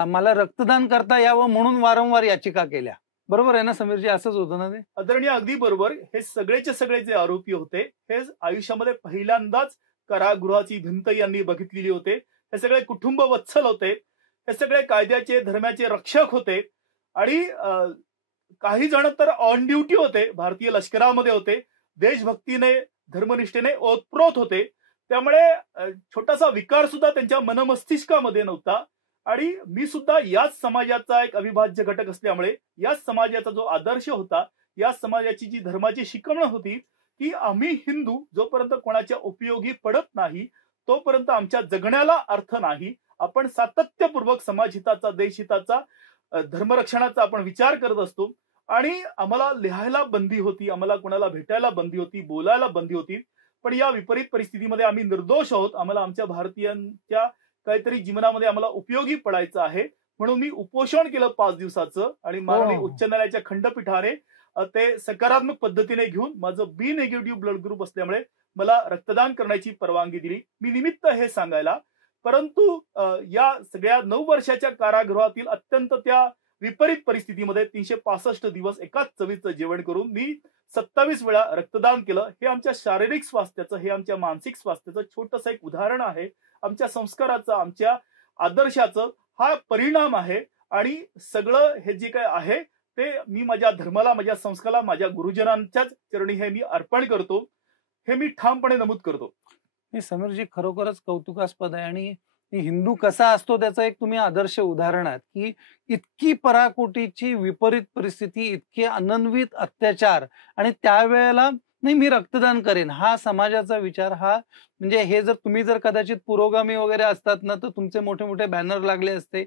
मला रक्तदान करता यावं म्हणून वारंवार याचिका केल्या. बरोबर आहे ना समीरजी, असंच होतं ना ते? आदरणीय, अगदी बरोबर. हे सगळेचे सगळे जे आरोपी होते हे आयुष्यामध्ये पहिल्यांदाच कारागृहाची भिंत यांनी बघितलेली होते. हे सगळे कुटुंब वत्सल होते. हे सगळे कायद्याचे, धर्माचे रक्षक होते. आणि काही जण तर ऑन ड्युटी होते, भारतीय लष्करामध्ये होते, देशभक्तीने, धर्मनिष्ठेने ओतप्रोत होते. त्यामुळे छोटासा विकार सुद्धा त्यांच्या मनमस्तिष्कामध्ये नव्हता. आणि मी सुद्धा याच समाजाचा एक अविभाज्य घटक असल्यामुळे याच समाजाचा जो आदर्श होता, याच समाजाची जी धर्माची शिकवण होती की आम्ही हिंदू जोपर्यंत कोणाच्या उपयोगी पडत नाही तोपर्यंत आमच्या जगण्याला अर्थ नाही. आपण सातत्यपूर्वक समाजहिताचा, देशहिताचा, धर्मरक्षणाचा आपण विचार करत असतो. आणि आम्हाला लिहायला बंदी होती, आम्हाला कोणाला भेटायला बंदी होती, बोलायला बंदी होती. पण या विपरीत परिस्थितीमध्ये आम्ही निर्दोष आहोत. आम्हाला आमच्या भारतीयांच्या काहीतरी जीवनामध्ये आम्हाला उपयोगी पडायचं आहे, म्हणून मी उपोषण केलं 5 दिवसाचं. आणि माननीय उच्च न्यायालयाच्या खंडपीठाने ते सकारात्मक पद्धतीने घेऊन माझं बी निगेटिव्ह ब्लड ग्रुप असल्यामुळे मला रक्तदान करण्याची परवानगी दिली. मी निमित्त हे सांगायला. परंतु या सगळ्या 9 वर्षाच्या कारागृहातील अत्यंत त्या विपरीत परिस्थितीमध्ये 365 दिवस एकाच चवीचं जेवण करून मी 27 वेळा रक्तदान केलं. हे आमच्या शारीरिक स्वास्थ्याचं, हे आमच्या मानसिक स्वास्थ्याचं छोटंसं एक उदाहरण आहे. आमच्या संस्काराचं, आमच्या आदर्शाचं हा परिणाम आहे. आणि सगळं हे जे काय आहे ते मी माझ्या धर्माला, माझ्या संस्काराला, माझ्या गुरुजनांच्याच चरणी हे मी अर्पण करतो, हे मी ठामपणे नमूद करतो. हे समीरजी खरोखरच कौतुकास्पद आहे. आणि हिंदू कसा असतो त्याचं एक तुम्ही आदर्श उदाहरण आहात की इतकी पराकोटीची विपरीत परिस्थिती, इतके अनन्वित अत्याचार, आणि त्यावेळेला नाही मी रक्तदान करेन हा समाजाचा विचार. हा म्हणजे हे जर तुम्ही जर कदाचित पुरोगामी वगैरे असतात ना तर तुमचे मोठे मोठे बॅनर लागले असते,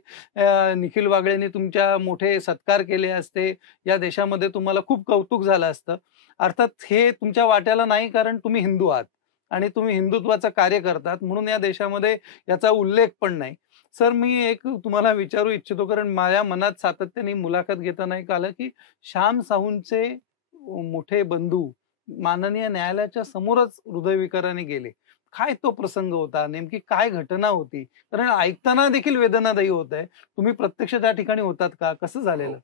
निखिल वागळेंनी तुमच्या मोठे सत्कार केले असते, या देशामध्ये तुम्हाला खूप कौतुक झालं असतं. अर्थात हे तुमच्या वाट्याला नाही, कारण तुम्ही हिंदू आहात आणि तुम्ही हिंदुत्वाचं कार्य करतात, म्हणून या देशामध्ये याचा उल्लेख पण नाही. सर, मी एक तुम्हाला विचारू इच्छितो, कारण माझ्या मनात सातत्याने मुलाखत घेताना एक आलं की श्याम साहूंचे मोठे बंधू माननीय न्यायालयाच्या समोरच हृदयविकाराने गेले. काय तो प्रसंग होता, नेमकी काय घटना होती? कारण ऐकताना देखील वेदनादायी होत आहे. तुम्ही प्रत्यक्ष त्या ठिकाणी होतात का? कसं झालेलं?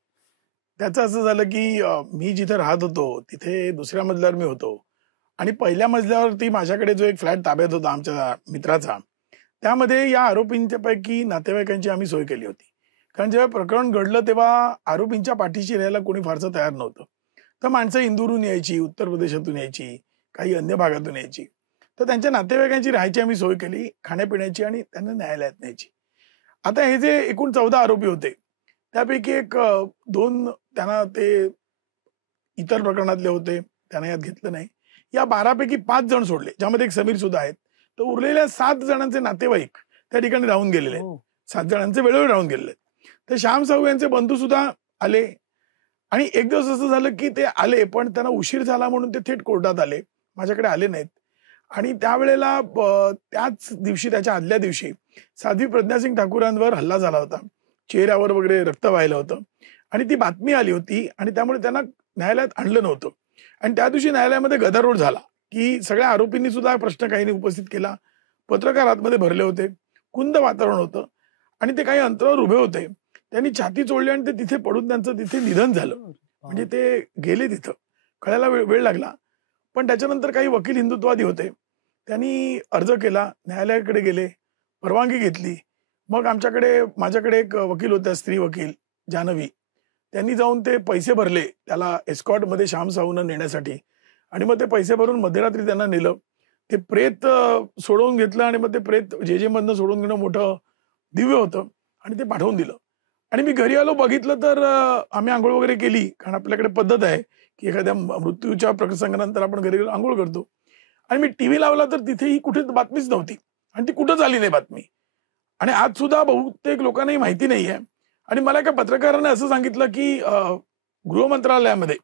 त्याचं असं झालं की मी जिथे राहत होतो तिथे दुसऱ्या मजल्यावर मी होतो आणि पहिल्या मजल्यावरती माझ्याकडे जो एक फ्लॅट ताब्यात होता आमच्या मित्राचा, त्यामध्ये या आरोपींच्या पैकी नातेवाईकांची आम्ही सोय केली होती. कारण जेव्हा प्रकरण घडलं तेव्हा आरोपींच्या पाठीशी राहायला कोणी फारसं तयार नव्हतं. तर माणसं इंदूरहून यायची, उत्तर प्रदेशातून यायची, काही अन्य भागातून यायची. तर त्यांच्या नातेवाईकांची राहायची आम्ही सोय केली, खाण्यापिण्याची, आणि त्यांना न्यायालयात न्यायची. आता हे जे एकूण 14 आरोपी होते त्यापैकी एक 2 त्यांना ते इतर प्रकरणातले होते, त्यांना यात घेतलं नाही. या 12 पैकी 5 जण सोडले, ज्यामध्ये एक समीर सुद्धा आहेत. तर उरलेल्या 7 जणांचे नातेवाईक त्या ठिकाणी राहून गेलेले आहेत. 7 जणांचे वेळोवेळी राहून गेलेले आहेत. तर श्याम साहू यांचे बंधू सुद्धा आले, आणि एक दिवस असं झालं की ते आले, पण त्यांना उशीर झाला म्हणून ते थेट कोर्टात आले, माझ्याकडे आले नाहीत. आणि त्यावेळेला त्याच दिवशी, त्याच्या आदल्या दिवशी साध्वी प्रज्ञासिंग ठाकूरांवर हल्ला झाला होता, चेहऱ्यावर वगैरे रक्त व्हायला होतं, आणि ती बातमी आली होती, आणि त्यामुळे त्यांना न्यायालयात आणलं नव्हतं. आणि त्या दिवशी न्यायालयामध्ये गदारोळ झाला की सगळ्या आरोपींनी सुद्धा प्रश्न काहींनी उपस्थित केला, पत्रकार आतमध्ये भरले होते, कुंद वातावरण होतं, आणि ते काही अंतरावर उभे होते. त्यांनी छाती चोळली आणि ते तिथे पडून त्यांचं तिथे निधन झालं. म्हणजे ते गेले तिथं, कळायला वेळ लागला. पण त्याच्यानंतर काही वकील हिंदुत्ववादी होते, त्यांनी अर्ज केला, न्यायालयाकडे गेले, परवानगी घेतली. मग माझ्याकडे एक वकील होत्या, स्त्री वकील जान्हवी, त्यांनी जाऊन ते पैसे भरले त्याला एस्कॉर्टमध्ये श्याम साहूंना नेण्यासाठी, आणि मग ते पैसे भरून मध्यरात्री त्यांना नेलं. ते प्रेत सोडवून घेतलं, आणि मग ते प्रेत जे मधनं सोडून घेणं मोठं दिव्य होतं, आणि ते पाठवून दिलं. आणि मी घरी आलो, बघितलं तर आम्ही आंघोळ वगैरे केली, कारण आपल्याकडे पद्धत आहे की एखाद्या मृत्यूच्या प्रसंगानंतर आपण घरी आंघोळ करतो. आणि मी टीव्ही लावला तर तिथेही कुठे बातमीच नव्हती, आणि ती कुठंच आली नाही बातमी. आणि आज सुद्धा बहुतेक लोकांनाही माहिती नाहीये. आणि मला एका पत्रकाराने असं सांगितलं की गृह मंत्रालयामध्ये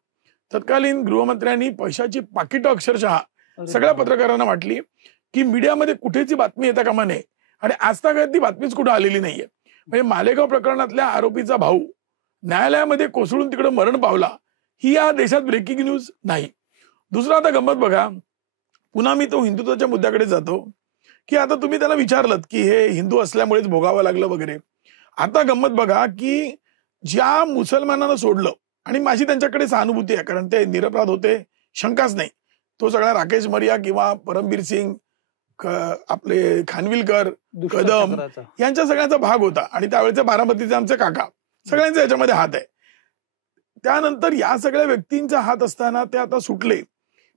तत्कालीन गृहमंत्र्यांनी पैशाची पाकिटं अक्षरशः सगळ्या पत्रकारांना वाटली की मीडियामध्ये कुठेची बातमी येता कामा नये, आणि आजतागायत ती बातमीच कुठं आलेली नाहीये. म्हणजे मालेगाव प्रकरणातल्या आरोपीचा भाऊ न्यायालयामध्ये कोसळून तिकडे मरण पावला, ही या देशात ब्रेकिंग न्यूज नाही. दुसरा, आता गंमत बघा, पुन्हा मी तो हिंदुत्वाच्या मुद्द्याकडे जातो की आता तुम्ही त्याला विचारलं की हे हिंदू असल्यामुळेच भोगावं लागलं वगैरे. आता गंमत बघा की ज्या मुसलमानांना सोडलं, आणि माझी त्यांच्याकडे सहानुभूती आहे कारण ते निरपराध होते, शंकाच नाही. तो सगळा राकेश मरिया किंवा परमबीर सिंग, आपले खानविलकर, कदम यांच्या सगळ्यांचा भाग होता, आणि त्यावेळेचे बारामतीचे आमचे काका, सगळ्यांचा याच्यामध्ये हात आहे. त्यानंतर या सगळ्या व्यक्तींचा हात असताना ते आता सुटले.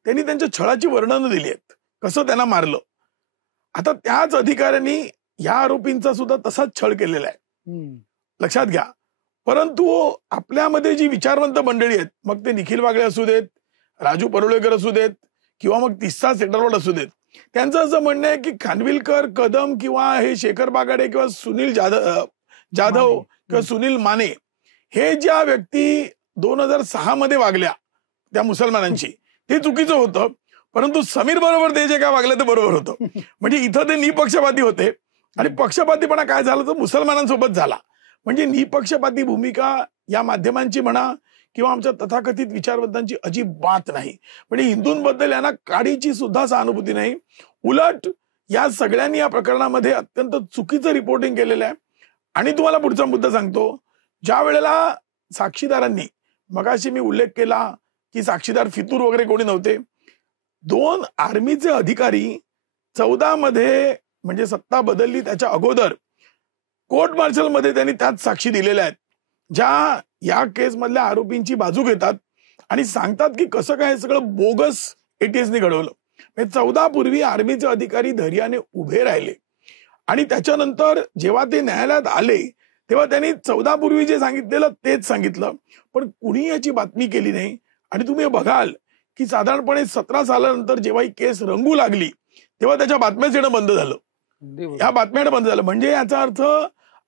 त्यांनी त्यांच्या छळाची वर्णनं दिली आहेत, कसं त्यांना मारलं. आता त्याच अधिकाऱ्यांनी या आरोपींचा सुद्धा तसाच छळ केलेला आहे, लक्षात घ्या. परंतु आपल्यामध्ये जी विचारवंत मंडळी आहेत, मग ते निखिल वागळे असू देत, राजू परुळेकर असू देत, किंवा मग तिस्सा सेक्टरवर असू देत, त्यांचं असं म्हणणं आहे की खानविलकर, कदम किंवा हे शेखर बागाडे किंवा सुनील जाधव किंवा सुनील माने, हे ज्या व्यक्ती 2006 मध्ये वागल्या त्या मुसलमानांची, ते चुकीचं होतं. परंतु समीर बरोबर ते जे काय वागलं ते बरोबर होतं. म्हणजे इथं ते निपक्षपाती होते, आणि पक्षपातीपणा काय झाला तर मुसलमानांसोबत झाला. म्हणजे निपक्षपाती भूमिका या माध्यमांची म्हणा किंवा आमच्या तथाकथित विचारवंतांची अजिबात नाही. म्हणजे हिंदूंबद्दल यांना काडीची सुद्धा सहानुभूती नाही. उलट या सगळ्यांनी या प्रकरणामध्ये अत्यंत चुकीचं रिपोर्टिंग केलेलं आहे. आणि तुम्हाला पुढचा मुद्दा सांगतो, ज्या वेळेला साक्षीदारांनी, मगाशी मी उल्लेख केला की साक्षीदार फितूर वगैरे कोणी नव्हते, 2 आर्मीचे अधिकारी 14 मध्ये, म्हणजे सत्ता बदलली त्याच्या अगोदर, कोर्ट मार्शलमध्ये त्यांनी त्याच साक्षी दिलेल्या आहेत, ज्या या केस मधल्या आरोपींची बाजू घेतात आणि सांगतात की कसं काय सगळं बोगस एटीएसने घडवलं. 14 पूर्वी आर्मीचे अधिकारी धैर्याने उभे राहिले, आणि त्याच्यानंतर जेव्हा ते न्यायालयात आले तेव्हा त्यांनी 14 पूर्वी जे सांगितलेलं तेच सांगितलं, पण कुणी याची बातमी केली नाही. आणि तुम्ही बघाल की साधारणपणे 17 सालानंतर जेव्हा ही केस रंगू लागली तेव्हा त्याच्या बातम्याच येणं बंद झालं, या बातम्या येणं बंद झालं. म्हणजे याचा अर्थ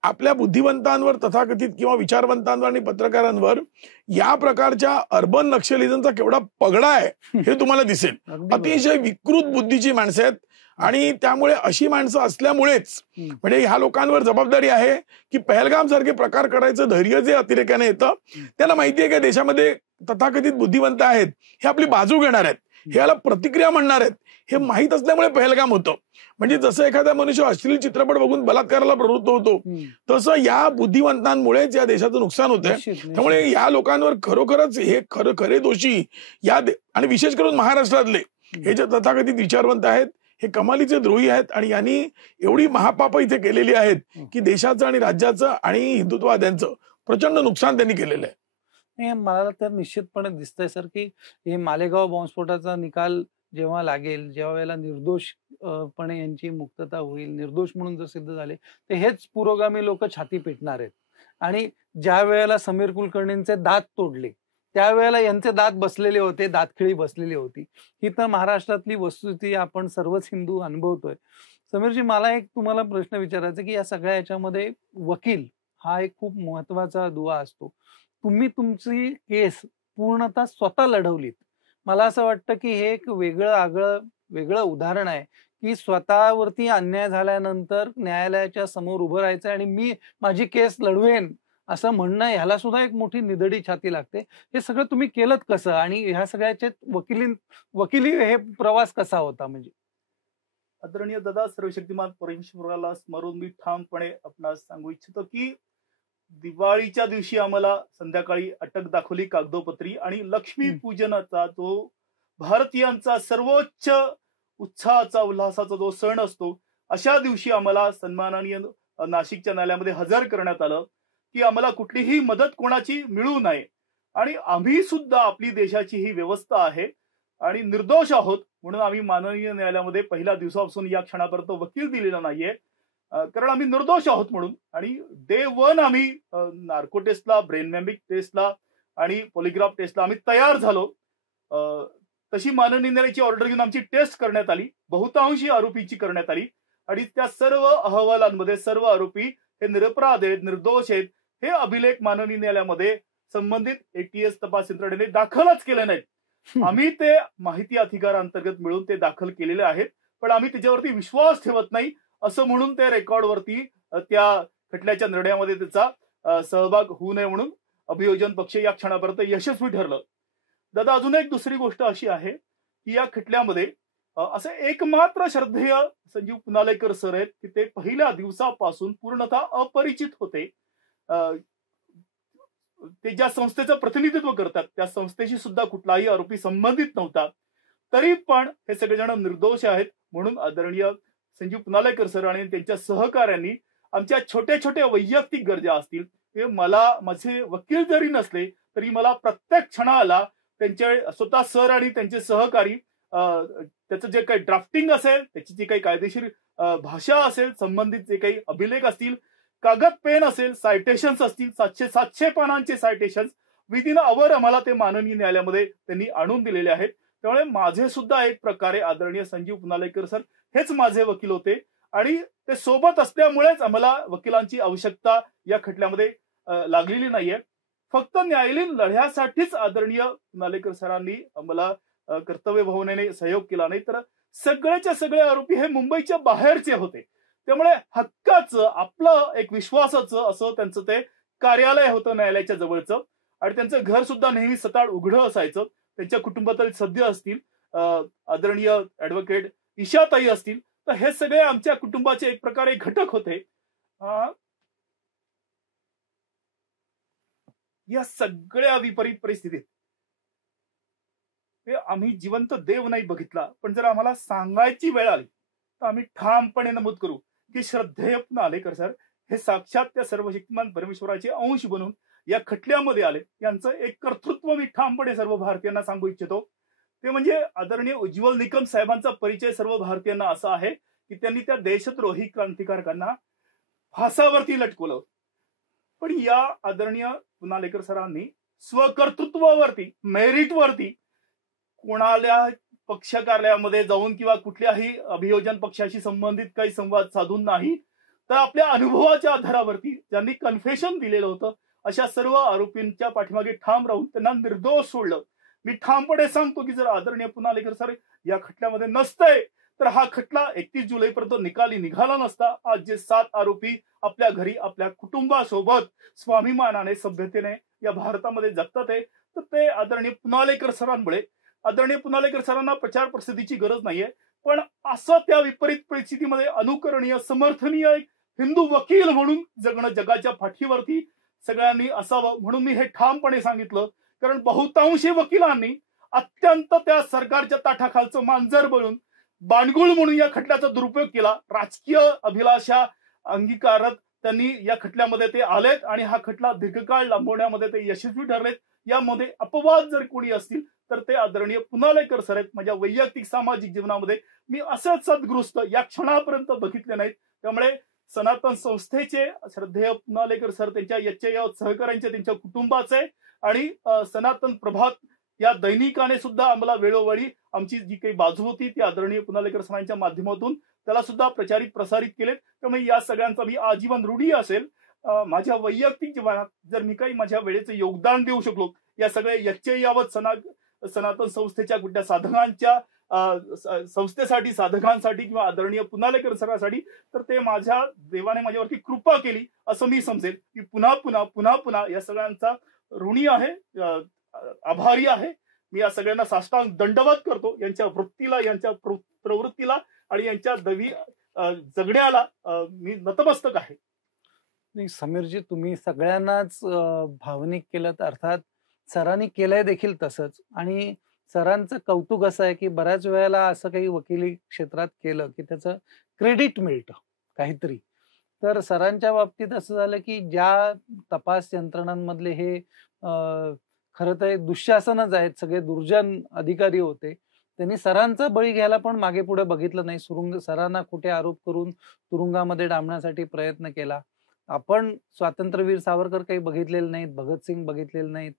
आपल्या बुद्धिवंतांवर, तथाकथित किंवा विचारवंतांवर आणि पत्रकारांवर या प्रकारच्या अर्बन नक्षलिझमचा केवढा पगडा आहे हे तुम्हाला दिसेल. अतिशय विकृत बुद्धीची माणसं आहेत, आणि त्यामुळे अशी माणसं असल्यामुळेच म्हणजे ह्या लोकांवर जबाबदारी आहे की पहलगाम सारखे प्रकार करायचं धैर्य जे अतिरेक्याने येतं, त्यांना माहिती आहे की देशामध्ये तथाकथित बुद्धिवंत आहेत, हे आपली बाजू घेणार आहेत, हे याला प्रतिक्रिया म्हणणार आहेत, हे माहीत असल्यामुळे पहलगाम होतं. म्हणजे जसं एखादा मनुष्य अश्लील चित्रपट बघून बलात्काराला प्रवृत्त होतो, तसं या बुद्धिवंतांमुळेच या देशाचं नुकसान होतंय. त्यामुळे या लोकांवर खरोखरच हे खरे दोषी या आणि विशेष करून महाराष्ट्रातले हे जे तथाकथित विचारवंत आहेत हे कमालीचे द्रोही आहेत आणि यांनी एवढी महापाप इथे केलेली आहेत की देशाचं आणि राज्याचं आणि हिंदुत्ववाद्यांचं प्रचंड नुकसान त्यांनी केलेलं आहे. हे मला तर निश्चितपणे दिसतंय सर की हे मालेगाव बॉम्बस्फोटाचा निकाल जेव्हा लागेल, जेव्हा वेळेला निर्दोषपणे यांची मुक्तता होईल, निर्दोष म्हणून जर सिद्ध झाले तर हेच पुरोगामी लोक छाती पिटणार आहेत. आणि ज्या वेळेला समीर कुलकर्णींचे दात तोडले त्यावेळेला यांचे दात बसलेले होते, दातखिळी बसलेली होती. ही तर महाराष्ट्रातली वस्तुस्थिती आपण सर्वच हिंदू अनुभवतोय. समीरजी, मला एक तुम्हाला प्रश्न विचारायचा की या सगळ्या याच्यामध्ये वकील हा एक खूप महत्वाचा दुवा असतो. तुम्ही तुमची केस पूर्णतः स्वतः लढवलीत. मला असं वाटतं की हे एक वेगळं उदाहरण आहे की स्वतःवरती अन्याय झाल्यानंतर न्यायालयाच्या समोर उभं राहायचं आणि मी माझी केस लढवेन असं म्हणणं, ह्याला सुद्धा एक मोठी निधडी छाती लागते. हे सगळं तुम्ही केलं कसं आणि ह्या सगळ्याचे वकिली हे प्रवास कसा होता? म्हणजे आदरणीय दादा, सर्वशक्तिमान परमेश्वराला स्मरून मी ठामपणे आपणास सांगू इच्छितो की दिवाळीच्या दिवशी आम्हाला संध्याकाळी अटक दाखवली कागदोपत्री आणि लक्ष्मी पूजनाचा जो भारतीयांचा सर्वोच्च उत्साहाचा उल्हासाचा जो सण असतो अशा दिवशी आम्हाला सन्माननीय नाशिकच्या न्यायालयामध्ये हजर करण्यात आलं की आम्हाला कुठलीही मदत कोणाची मिळू नये आणि आम्ही सुद्धा आपली देशाची ही व्यवस्था आहे आणि निर्दोष आहोत म्हणून आम्ही माननीय न्यायालयामध्ये पहिल्या दिवसापासून या क्षणापर्यंत वकील दिलेला नाहीये, कारण आम्ही निर्दोष आहोत म्हणून. आणि डे वन आम्ही नार्को टेस्टला, ब्रेन मॅमिक टेस्टला आणि पॉलिग्राफ टेस्टला आम्ही तयार झालो. तशी माननीय न्यायालयाची ऑर्डर घेऊन आमची टेस्ट करण्यात आली, बहुतांशी आरोपीची करण्यात आली आणि त्या सर्व अहवालांमध्ये सर्व आरोपी हे निरपराध आहेत, निर्दोष आहेत हे अभिलेख माननीय न्यायालयामध्ये संबंधित एटीएस तपास यंत्रणेने दाखलच केले नाहीत. आम्ही ते माहिती अधिकारांतर्गत मिळून ते दाखल केलेले आहेत, पण आम्ही त्याच्यावरती विश्वास ठेवत नाही असं म्हणून ते रेकॉर्डवरती त्या खटल्याच्या निर्णयामध्ये त्याचा सहभाग होऊ नये म्हणून अभियोजन पक्ष या क्षणापर्यंत यशस्वी ठरलं. दादा, अजून एक दुसरी गोष्ट अशी आहे की या खटल्यामध्ये असं एकमात्र श्रद्धेय संजीव पुनालेकर सर आहेत की ते पहिल्या दिवसापासून पूर्णतः अपरिचित होते. ते ज्या संस्थेचं प्रतिनिधित्व करतात त्या संस्थेशी सुद्धा कुठलाही आरोपी संबंधित नव्हता, तरी पण हे सगळेजण निर्दोष आहेत म्हणून आदरणीय संजीव पुनालेकर सर आणि त्यांच्या सहकार्यांनी आमच्या छोट्या छोट्या वैयक्तिक गरजा असतील ते मला, माझे वकील जरी नसले तरी मला प्रत्येक क्षणाला त्यांचे स्वतः सर आणि त्यांचे सहकारी त्याचं जे काही ड्राफ्टिंग असेल, त्याची जी काही कायदेशीर भाषा असेल, संबंधित जे काही अभिलेख असतील, कागद पेन असेल, सायटेशन्स असतील, 700 पानांचे सायटेशन्स विदिन अवर आम्हाला ते माननीय न्यायालयामध्ये त्यांनी आणून दिलेले आहेत. त्यामुळे माझे सुद्धा एक प्रकारे आदरणीय संजीव पुनालेकर सर हेच माझे वकील होते आणि ते सोबत असल्यामुळेच आम्हाला वकिलांची आवश्यकता या खटल्यामध्ये लागलेली नाहीये. फक्त न्यायालयीन लढ्यासाठीच आदरणीय पुनालेकर सरांनी आम्हाला कर्तव्य भावनेने सहयोग केला, नाही तर सगळेच्या सगळे आरोपी हे मुंबईच्या बाहेरचे होते. त्यामुळे हक्काचं, आपलं एक विश्वासाचं असं त्यांचं ते कार्यालय होतं न्यायालयाच्या जवळचं आणि त्यांचं घर सुद्धा नेहमी सताड उघडं असायचं. त्यांच्या कुटुंबातील सदस्य असतील, आदरणीय ऍडव्होकेट ईशाताई असतील, तर हे सगळे आमच्या कुटुंबाचे एक प्रकारे घटक होते. या सगळ्या विपरीत परिस्थितीत आम्ही जिवंत देव नाही बघितला, पण जर आम्हाला सांगायची वेळ आली तर आम्ही ठामपणे नमूद करू की श्रद्धेय पुनालेकर सर हे साक्षात त्या सर्वशक्तिमान परमेश्वराचे अंश बनून या खटल्यामध्ये आले. यांचं एक कर्तृत्व मी ठामपणे सर्व भारतीयांना सांगू इच्छितो. ते म्हणजे आदरणीय उज्ज्वल निकम साहेबांचा परिचय सर्व भारतीयांना असा आहे की त्यांनी त्या देशद्रोही क्रांतिकारकांना फासावरती लटकवलं, पण या आदरणीय पुनालेकर सरांनी स्वकर्तृत्वावरती, मेरिटवरती कोणाला पक्ष कार्यालयामध्ये जाऊन किंवा कुठल्याही अभियोजन पक्षाशी संबंधित काही संवाद साधून नाही, तर आपल्या अनुभवाच्या आधारावरती ज्यांनी कन्फेशन दिलेलं होतं अशा सर्व आरोपींच्या पाठीमागे ठाम राहून त्यांना निर्दोष सोडलं. मी ठामपणे सांगतो की जर आदरणीय पुनालेकर सर या खटल्यामध्ये नसते तर हा खटला 31 जुलैपर्यंत निकाली निघाला नसता. आज जे 7 आरोपी आपल्या घरी आपल्या कुटुंबासोबत स्वाभिमानाने, सभ्यतेने या भारतामध्ये जगतात आहे, तर ते आदरणीय पुनालेकर सरांमुळे. आदरणीय पुनालेकर सरांना प्रचार प्रसिद्धीची गरज नाहीये, पण असं त्या विपरीत परिस्थितीमध्ये अनुकरणीय, समर्थनीय एक हिंदू वकील म्हणून जगणं जगाच्या पाठीवरती सगळ्यांनी असावं म्हणून मी हे ठामपणे सांगितलं. कारण बहुतांशी वकिलांनी अत्यंत त्या सरकारच्या ताठाखालचं मांजर बनून बाणगुळ म्हणून या खटल्याचा दुरुपयोग केला. राजकीय अभिलाषा अंगीकारत त्यांनी या खटल्यामध्ये ते आलेत आणि हा खटला दीर्घकाळ लांबवण्यामध्ये ते यशस्वी ठरलेत. यामध्ये अपवाद जर कोणी असतील तर ते आदरणीय पुनालेकर सर आहेत. माझ्या वैयक्तिक सामाजिक जीवनामध्ये मी असेच सद्गृस्त या क्षणापर्यंत बघितले नाहीत. त्यामुळे सनातन संस्थेचे श्रद्धेय पुनालेकर सर, त्यांच्या या सहकाऱ्यांचे, त्यांच्या कुटुंबाचे आणि सनातन प्रभात या दैनिकाने सुद्धा आम्हाला वेळोवेळी आमची जी काही बाजू होती ती आदरणीय पुनालेकर सरांच्या माध्यमातून त्याला सुद्धा प्रसारित केलेत. त्यामुळे या सगळ्यांचा मी आजीवन ऋणी असेल. माझ्या वैयक्तिक जीवनात जर मी काही माझ्या वेळेचं योगदान देऊ शकलो या सगळ्या यच्चयावत सनातन संस्थेच्या गुड्या साधकांच्या संस्थेसाठी, साधकांसाठी किंवा आदरणीय पुनालेकर सरांसाठी, तर ते माझ्या देवाने माझ्यावरती कृपा केली असं मी समजेल. की पुन्हा पुन्हा पुन्हा पुन्हा या सगळ्यांचा ऋणी आहे, आभारी आहे. मी या सगळ्यांना साष्टांग दंडवत करतो. यांच्या वृत्तीला, यांच्या प्रवृत्तीला आणि यांच्या दैवी जगण्याला मी नतमस्तक आहे. समीरजी, तुम्ही सगळ्यांनाच भावनिक केलं, अर्थात सरांनी केलंय देखील तसंच. आणि सरांचं कौतुक असं आहे की बऱ्याच वेळेला असं काही वकिली क्षेत्रात केलं की त्याचं क्रेडिट मिळतं काहीतरी. तर सरांच्या बाबतीत असं झालं की ज्या तपास यंत्रणांमधले हे खरं तर दुःशासनच आहेत, सगळे दुर्जन अधिकारी होते, त्यांनी सरांचा बळी घ्यायला पण मागे पुढे बघितलं नाही. सरांना खोटे आरोप करून तुरुंगामध्ये डांबण्यासाठी प्रयत्न केला. आपण स्वातंत्र्यवीर सावरकर काही बघितलेले नाहीत, भगतसिंग बघितलेले नाहीत,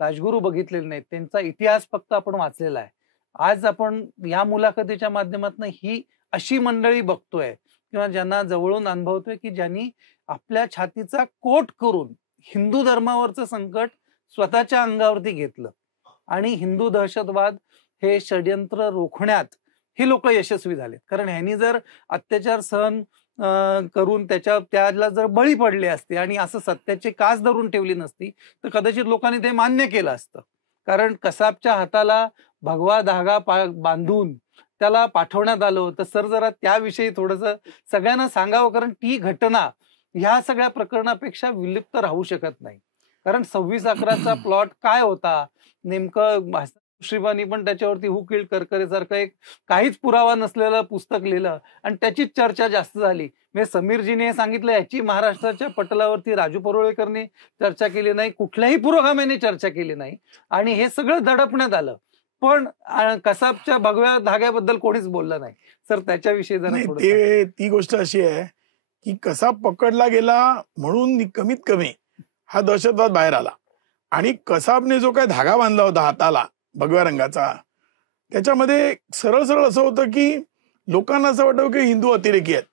राजगुरू बघितलेले नाहीत, त्यांचा इतिहास फक्त आपण वाचलेला आहे. आज आपण या मुलाखतीच्या माध्यमातून ही अशी मंडळी बघतोय किंवा ज्यांना जवळून अनुभवतोय की ज्यांनी आपल्या छातीचा कोट करून हिंदू धर्मावरचं संकट स्वतःच्या अंगावरती घेतलं आणि हिंदू दहशतवाद हे षड्यंत्र रोखण्यात हे लोक यशस्वी झालेत. कारण ह्यांनी जर अत्याचार सहन करून त्याला जर बळी पडले असते आणि असं सत्याची कास धरून ठेवली नसती तर कदाचित लोकांनी ते मान्य केलं असतं. कारण कसाबच्या हाताला भगवा धागा बांधून त्याला पाठवण्यात आलं होतं. सर जरा त्याविषयी थोडंसं सगळ्यांना सांगावं, कारण ती घटना ह्या सगळ्या प्रकरणापेक्षा विलुप्त राहू शकत नाही. कारण 26/11चा प्लॉट काय होता नेमकं, श्रीबानी पण त्याच्यावरती हू किल्ड करकरे सारखं एक काहीच पुरावा नसलेलं पुस्तक लिहिलं आणि त्याचीच चर्चा जास्त झाली. म्हणजे समीरजीने सांगितलं याची महाराष्ट्राच्या पटलावरती राजू परुळेकरने चर्चा केली नाही, कुठल्याही पुरोगाम्याने चर्चा केली नाही आणि हे सगळं दडपण्यात आलं. पण कसाबच्या भगव्या धाग्याबद्दल कोणीच बोललं नाही. सर त्याच्याविषयी जरा ती गोष्ट अशी आहे की कसाब पकडला गेला म्हणून कमीत कमी हा दहशतवाद बाहेर आला आणि कसाबने जो काय धागा बांधला होता हाताला भगव्या रंगाचा, त्याच्यामध्ये सरळ सरळ असं होतं की लोकांना असं वाटतं की हिंदू अतिरेकी आहेत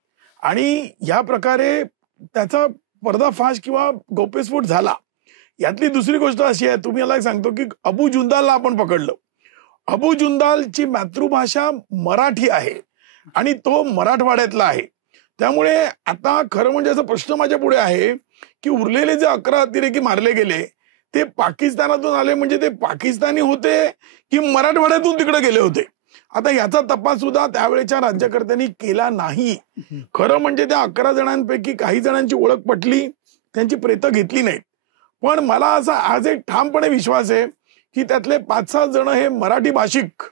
आणि या प्रकारे त्याचा पर्दाफाश किंवा गौप्यस्फोट झाला. यातली दुसरी गोष्ट अशी आहे, तुम्ही याला सांगतो की अबू जुंदालला आपण पकडलं. अबू जुंदालची मातृभाषा मराठी आहे आणि तो मराठवाड्यातला आहे. त्यामुळे आता खरं म्हणजे असा प्रश्न माझ्या पुढे आहे की उरलेले जे 11 अतिरेकी मारले गेले ते पाकिस्तानातून आले म्हणजे ते पाकिस्तानी होते की मराठवाड्यातून तिकडे गेले होते. आता याचा तपास सुद्धा त्यावेळेच्या राज्यकर्त्यांनी केला नाही. खरं म्हणजे त्या 11 जणांपैकी काही जणांची ओळख पटली, त्यांची प्रेतं घेतली नाहीत. पण मला असा आज एक ठामपणे विश्वास आहे की त्यातले 5-6 जण हे मराठी भाषिक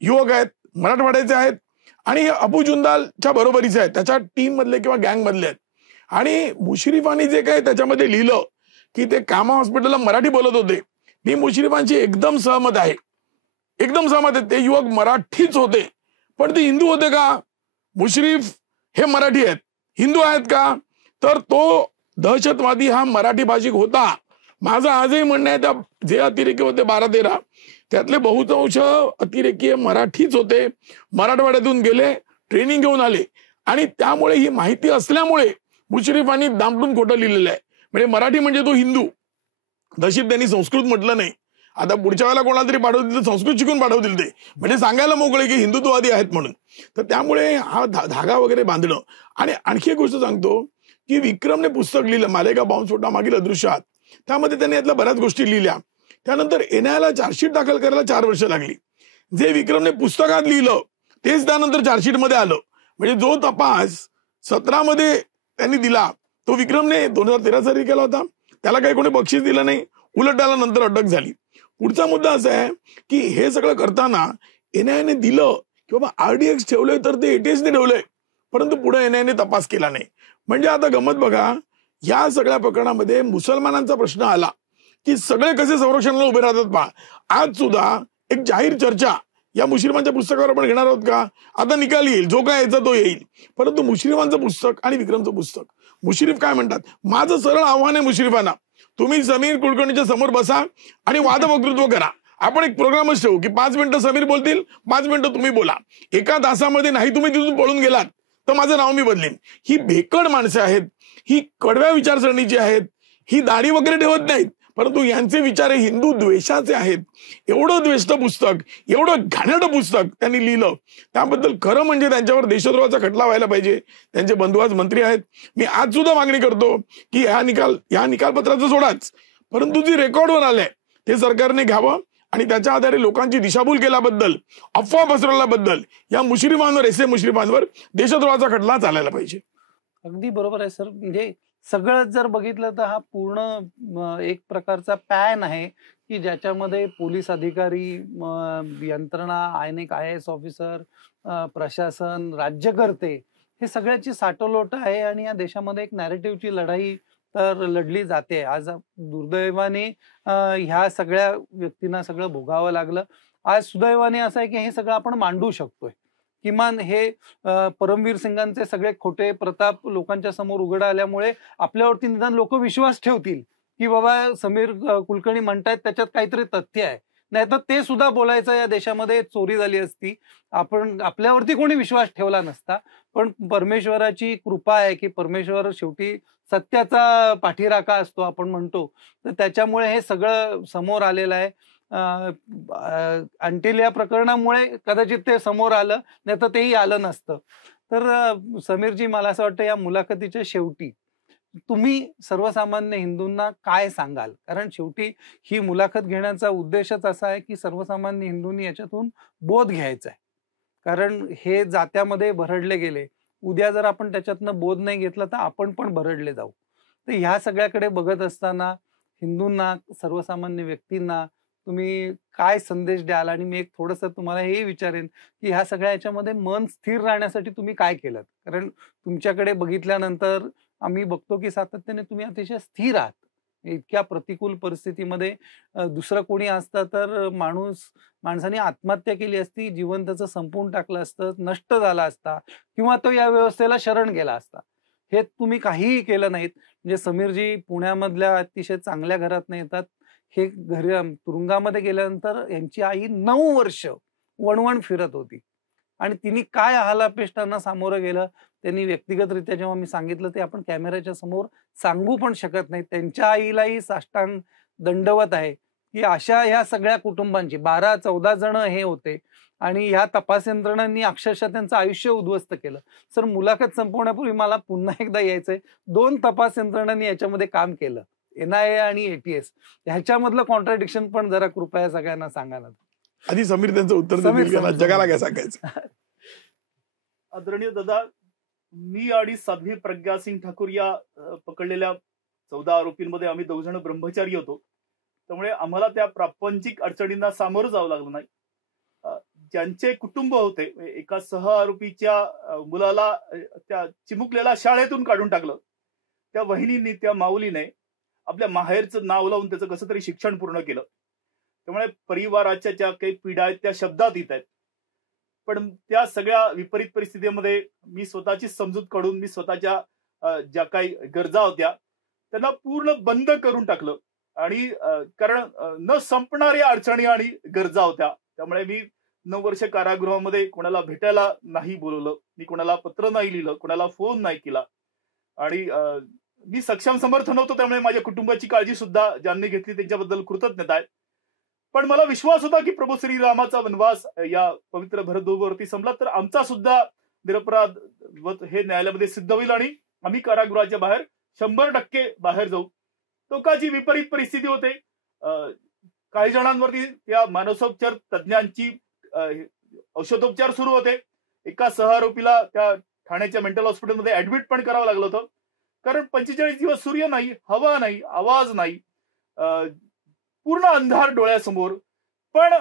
युवक आहेत, मराठवाड्याचे आहेत आणि हे अबू जुंदालच्या बरोबरीचे आहेत, त्याच्या टीम मधले किंवा गँग मधले आहेत. आणि मुश्रीफांनी जे काही त्याच्यामध्ये लिहिलं की ते कामा हॉस्पिटलला मराठी बोलत होते, मी मुश्रीफांची एकदम सहमत आहे, एकदम सहमत आहे. ते युवक मराठीच होते पण ते हिंदू होते का? मुश्रीफ हे मराठी आहेत, हिंदू आहेत का? तर तो दहशतवादी हा मराठी भाषिक होता. माझं आजही म्हणणं आहे त्या जे अतिरेकी होते 12-13 त्यातले बहुतांश अतिरेकी मराठीच होते, मराठवाड्यातून गेले, ट्रेनिंग घेऊन आले आणि त्यामुळे ही माहिती असल्यामुळे मुश्रीफांनी दामटून खोटं लिहिलेलं आहे. म्हणजे मराठी म्हणजे तो हिंदू, नशीब त्यांनी संस्कृत म्हटलं नाही. आता पुढच्या वेळेला कोणाला तरी पाठवतील तर संस्कृत शिकून पाठवतील ते, म्हणजे सांगायला मोकळे की हिंदुत्ववादी आहेत म्हणून. तर त्यामुळे हा धागा वगैरे बांधणं. आणि आणखी एक गोष्ट सांगतो की विक्रमने पुस्तक लिहिलं मालेगाव बॉम्बस्फोटामागील अदृश्यात, त्यामध्ये त्यांनी यातल्या बऱ्याच गोष्टी लिहिल्या. त्यानंतर एनआयला चार्जशीट दाखल करायला 4 वर्ष लागली. जे विक्रमने पुस्तकात लिहिलं तेच त्यानंतर चार्जशीट मध्ये आलं. म्हणजे जो तपास 17 मध्ये त्यांनी दिला तो विक्रमने 2013 साली केला होता. त्याला काही कोणी बक्षीस दिलं नाही, उलट त्याला नंतर अटक झाली. पुढचा मुद्दा असा आहे की हे सगळं करताना एनआयने दिलं किंवा आरडीएक्स ठेवलंय तर ते एटीएसने ठेवलंय, परंतु पुढे एनआयने तपास केला नाही. म्हणजे आता गमत बघा, या सगळ्या प्रकरणामध्ये मुसलमानांचा प्रश्न आला की सगळे कसे संरक्षणाला उभे राहतात पहा. आज सुद्धा एक जाहीर चर्चा या मुश्रीफांच्या पुस्तकावर आपण घेणार आहोत का? आता निकाल येईल, जो काय यायचा तो येईल, परंतु मुश्रीफांचं पुस्तक आणि विक्रमचं पुस्तक, मुश्रीफ काय म्हणतात, माझं सरळ आव्हान आहे मुश्रीफांना, तुम्ही समीर कुलकर्णीच्या समोर बसा आणि वादवक्तृत्व करा. आपण एक प्रोग्रामच ठेवू की 5 मिनिटं समीर बोलतील, 5 मिनिटं तुम्ही बोला. एका तासामध्ये नाही तुम्ही तिथून पळून गेलात तर माझं नाव मी बदलेन. ही भेकड माणसं आहेत, ही कडव्या विचारसरणीची आहेत, ही दाढी वगैरे ठेवत नाहीत, परंतु यांचे विचार हे हिंदू द्वेषाचे आहेत. एवढं द्वेष्ट पुस्तक, एवढं घाणेरडं पुस्तक त्यांनी लिहिलं, त्याबद्दल खरं म्हणजे त्यांच्यावर देशद्रोहाचा खटला व्हायला पाहिजे. त्यांचे बंधू आज मंत्री आहेत. मी आज सुद्धा मागणी करतो की ह्या निकालपत्राचं सोडाच, परंतु जी रेकॉर्डवर आलंय ते सरकारने घ्यावं आणि त्याच्या आधारे लोकांची दिशाभूल केल्याबद्दल, अफवा पसरवल्याबद्दल या मुश्रीफांवर, एस ए मुश्रीफांवर देशद्रोहाचा खटला चालायला पाहिजे. अगदी बरोबर आहे सर. म्हणजे सगळं जर बघितलं तर हा पूर्ण एक प्रकारचा पॅन आहे की ज्याच्यामध्ये पोलीस अधिकारी, यंत्रणा, अनेक IAS ऑफिसर, प्रशासन, राज्यकर्ते, हे सगळ्याची साठवलोट आहे आणि या देशामध्ये एक नॅरेटिव्हची लढाई तर लढली जाते. आज दुर्दैवाने ह्या सगळ्या व्यक्तींना सगळं भोगावं लागलं. आज सुदैवाने असं आहे की हे सगळं आपण मांडू शकतोय. किमान हे परमवीर सिंगांचे सगळे खोटे प्रताप लोकांच्या समोर उघड आल्यामुळे आपल्यावरती निदान लोक विश्वास ठेवतील की बाबा समीर कुलकर्णी म्हणतायत त्याच्यात काहीतरी तथ्य आहे. नाहीतर ते सुद्धा बोलायचं या देशामध्ये चोरी झाली असती, आपण आपल्यावरती कोणी विश्वास ठेवला नसता. पण परमेश्वराची कृपा आहे की परमेश्वर शेवटी सत्याचा पाठीराखा असतो आपण म्हणतो, तर त्याच्यामुळे हे सगळं समोर आलेलं आहे. अंटिल या प्रकरणामुळे कदाचित ते समोर आलं, नाही तर तेही आलं नसतं. तर समीरजी, मला असं वाटतं या मुलाखतीच्या शेवटी तुम्ही सर्वसामान्य हिंदूंना काय सांगाल? कारण शेवटी ही मुलाखत घेण्याचा उद्देशच असा आहे की सर्वसामान्य हिंदूंनी याच्यातून बोध घ्यायचा आहे. कारण हे जात्यामध्ये भरडले गेले, उद्या जर आपण त्याच्यातनं बोध नाही घेतला तर आपण पण भरडले जाऊ. तर ह्या सगळ्याकडे बघत असताना हिंदूंना, सर्वसामान्य व्यक्तींना तुम्ही काय संदेश द्याल? आणि मी एक थोडंसं तुम्हाला हे विचारेन की ह्या सगळ्या याच्यामध्ये मन स्थिर राहण्यासाठी तुम्ही काय केलं? कारण तुमच्याकडे बघितल्यानंतर आम्ही बघतो की सातत्याने तुम्ही अतिशय स्थिर आहात. इतक्या प्रतिकूल परिस्थितीमध्ये दुसरं कोणी असतं तर माणसाने आत्महत्या केली असती, जीवन त्याचं संपवून टाकलं असतं, नष्ट झाला असता, किंवा तो या व्यवस्थेला शरण गेला असता. हे तुम्ही काहीही केलं नाहीत. म्हणजे समीरजी पुण्यामधल्या अतिशय चांगल्या घरातनं येतात. हे घरी तुरुंगामध्ये गेल्यानंतर यांची आई 9 वर्ष वणवण फिरत होती आणि तिने काय हालापेष्टांना सामोरं गेलं त्यांनी व्यक्तिगतरित्या जेव्हा मी सांगितलं ते आपण कॅमेऱ्याच्या समोर सांगू पण शकत नाही. त्यांच्या आईलाही साष्टांग दंडवत आहे की अशा ह्या सगळ्या कुटुंबांची 12-14 जण हे होते आणि ह्या तपास यंत्रणांनी अक्षरशः त्यांचं आयुष्य उद्ध्वस्त केलं. सर, मुलाखत संपवण्यापूर्वी मला पुन्हा एकदा यायचंय. 2 तपास यंत्रणांनी याच्यामध्ये काम केलं, NIA आणि ATS. ह्याच्यामधलं कॉन्ट्राडिक्शन पण जरा कृपया सगळ्यांना सांगा ना. आधी समीर त्यांचं उत्तर देतील, जगाला काय सांगायचं. आदरणीय दादा, मी आणि साध्वी प्रज्ञा सिंग ठाकूर या पकडलेल्या 14 आरोपींमध्ये आम्ही 2 जण ब्रह्मचारी होतो. त्यामुळे आम्हाला त्या प्रापंचिक अडचणींना सामोरं जावं लागलं नाही. ज्यांचे कुटुंब होते, एका सह आरोपीच्या मुलाला त्या चिमुकलेला शाळेतून काढून टाकलं, त्या वहिनींनी, त्या माऊलीने आपल्या माहेरचं नाव लावून त्याचं कसं तरी शिक्षण पूर्ण केलं. त्यामुळे परिवाराच्या ज्या काही पीडा आहेत त्या शब्दात येत आहेत. पण त्या सगळ्या विपरीत परिस्थितीमध्ये मी स्वतःची समजूत काढून मी स्वतःच्या ज्या काही गरजा होत्या त्यांना पूर्ण बंद करून टाकलं. आणि कारण न संपणाऱ्या अडचणी आणि गरजा होत्या. त्यामुळे मी 9 वर्ष कारागृहामध्ये कोणाला भेटायला नाही बोलवलं, मी कोणाला पत्र नाही लिहिलं, कोणाला फोन नाही केला आणि मी सक्षम समर्थ नव्हतो. त्यामुळे माझ्या कुटुंबाची काळजी सुद्धा ज्यांनी घेतली त्यांच्याबद्दल कृतज्ञता आहे. पण मला विश्वास होता की प्रभू श्रीरामाचा वनवास या पवित्र भरतभूमीवरती संपला तर आमचा सुद्धा निरपराध हे न्यायालयामध्ये सिद्ध होईल आणि आम्ही कारागृहाच्या बाहेर 100% बाहेर जाऊ. तो का जी विपरीत परिस्थिती होते, काही जणांवरती त्या मानसोपचार तज्ञांची औषधोपचार सुरू होते. एका सहआरोपीला त्या ठाण्याच्या मेंटल हॉस्पिटलमध्ये ऍडमिट पण करावं लागलं होतं. कारण 45 दिवस सूर्य नाही, हवा नाही, आवाज नाही. पूर्ण अंधार डोळ्यासमोर. पण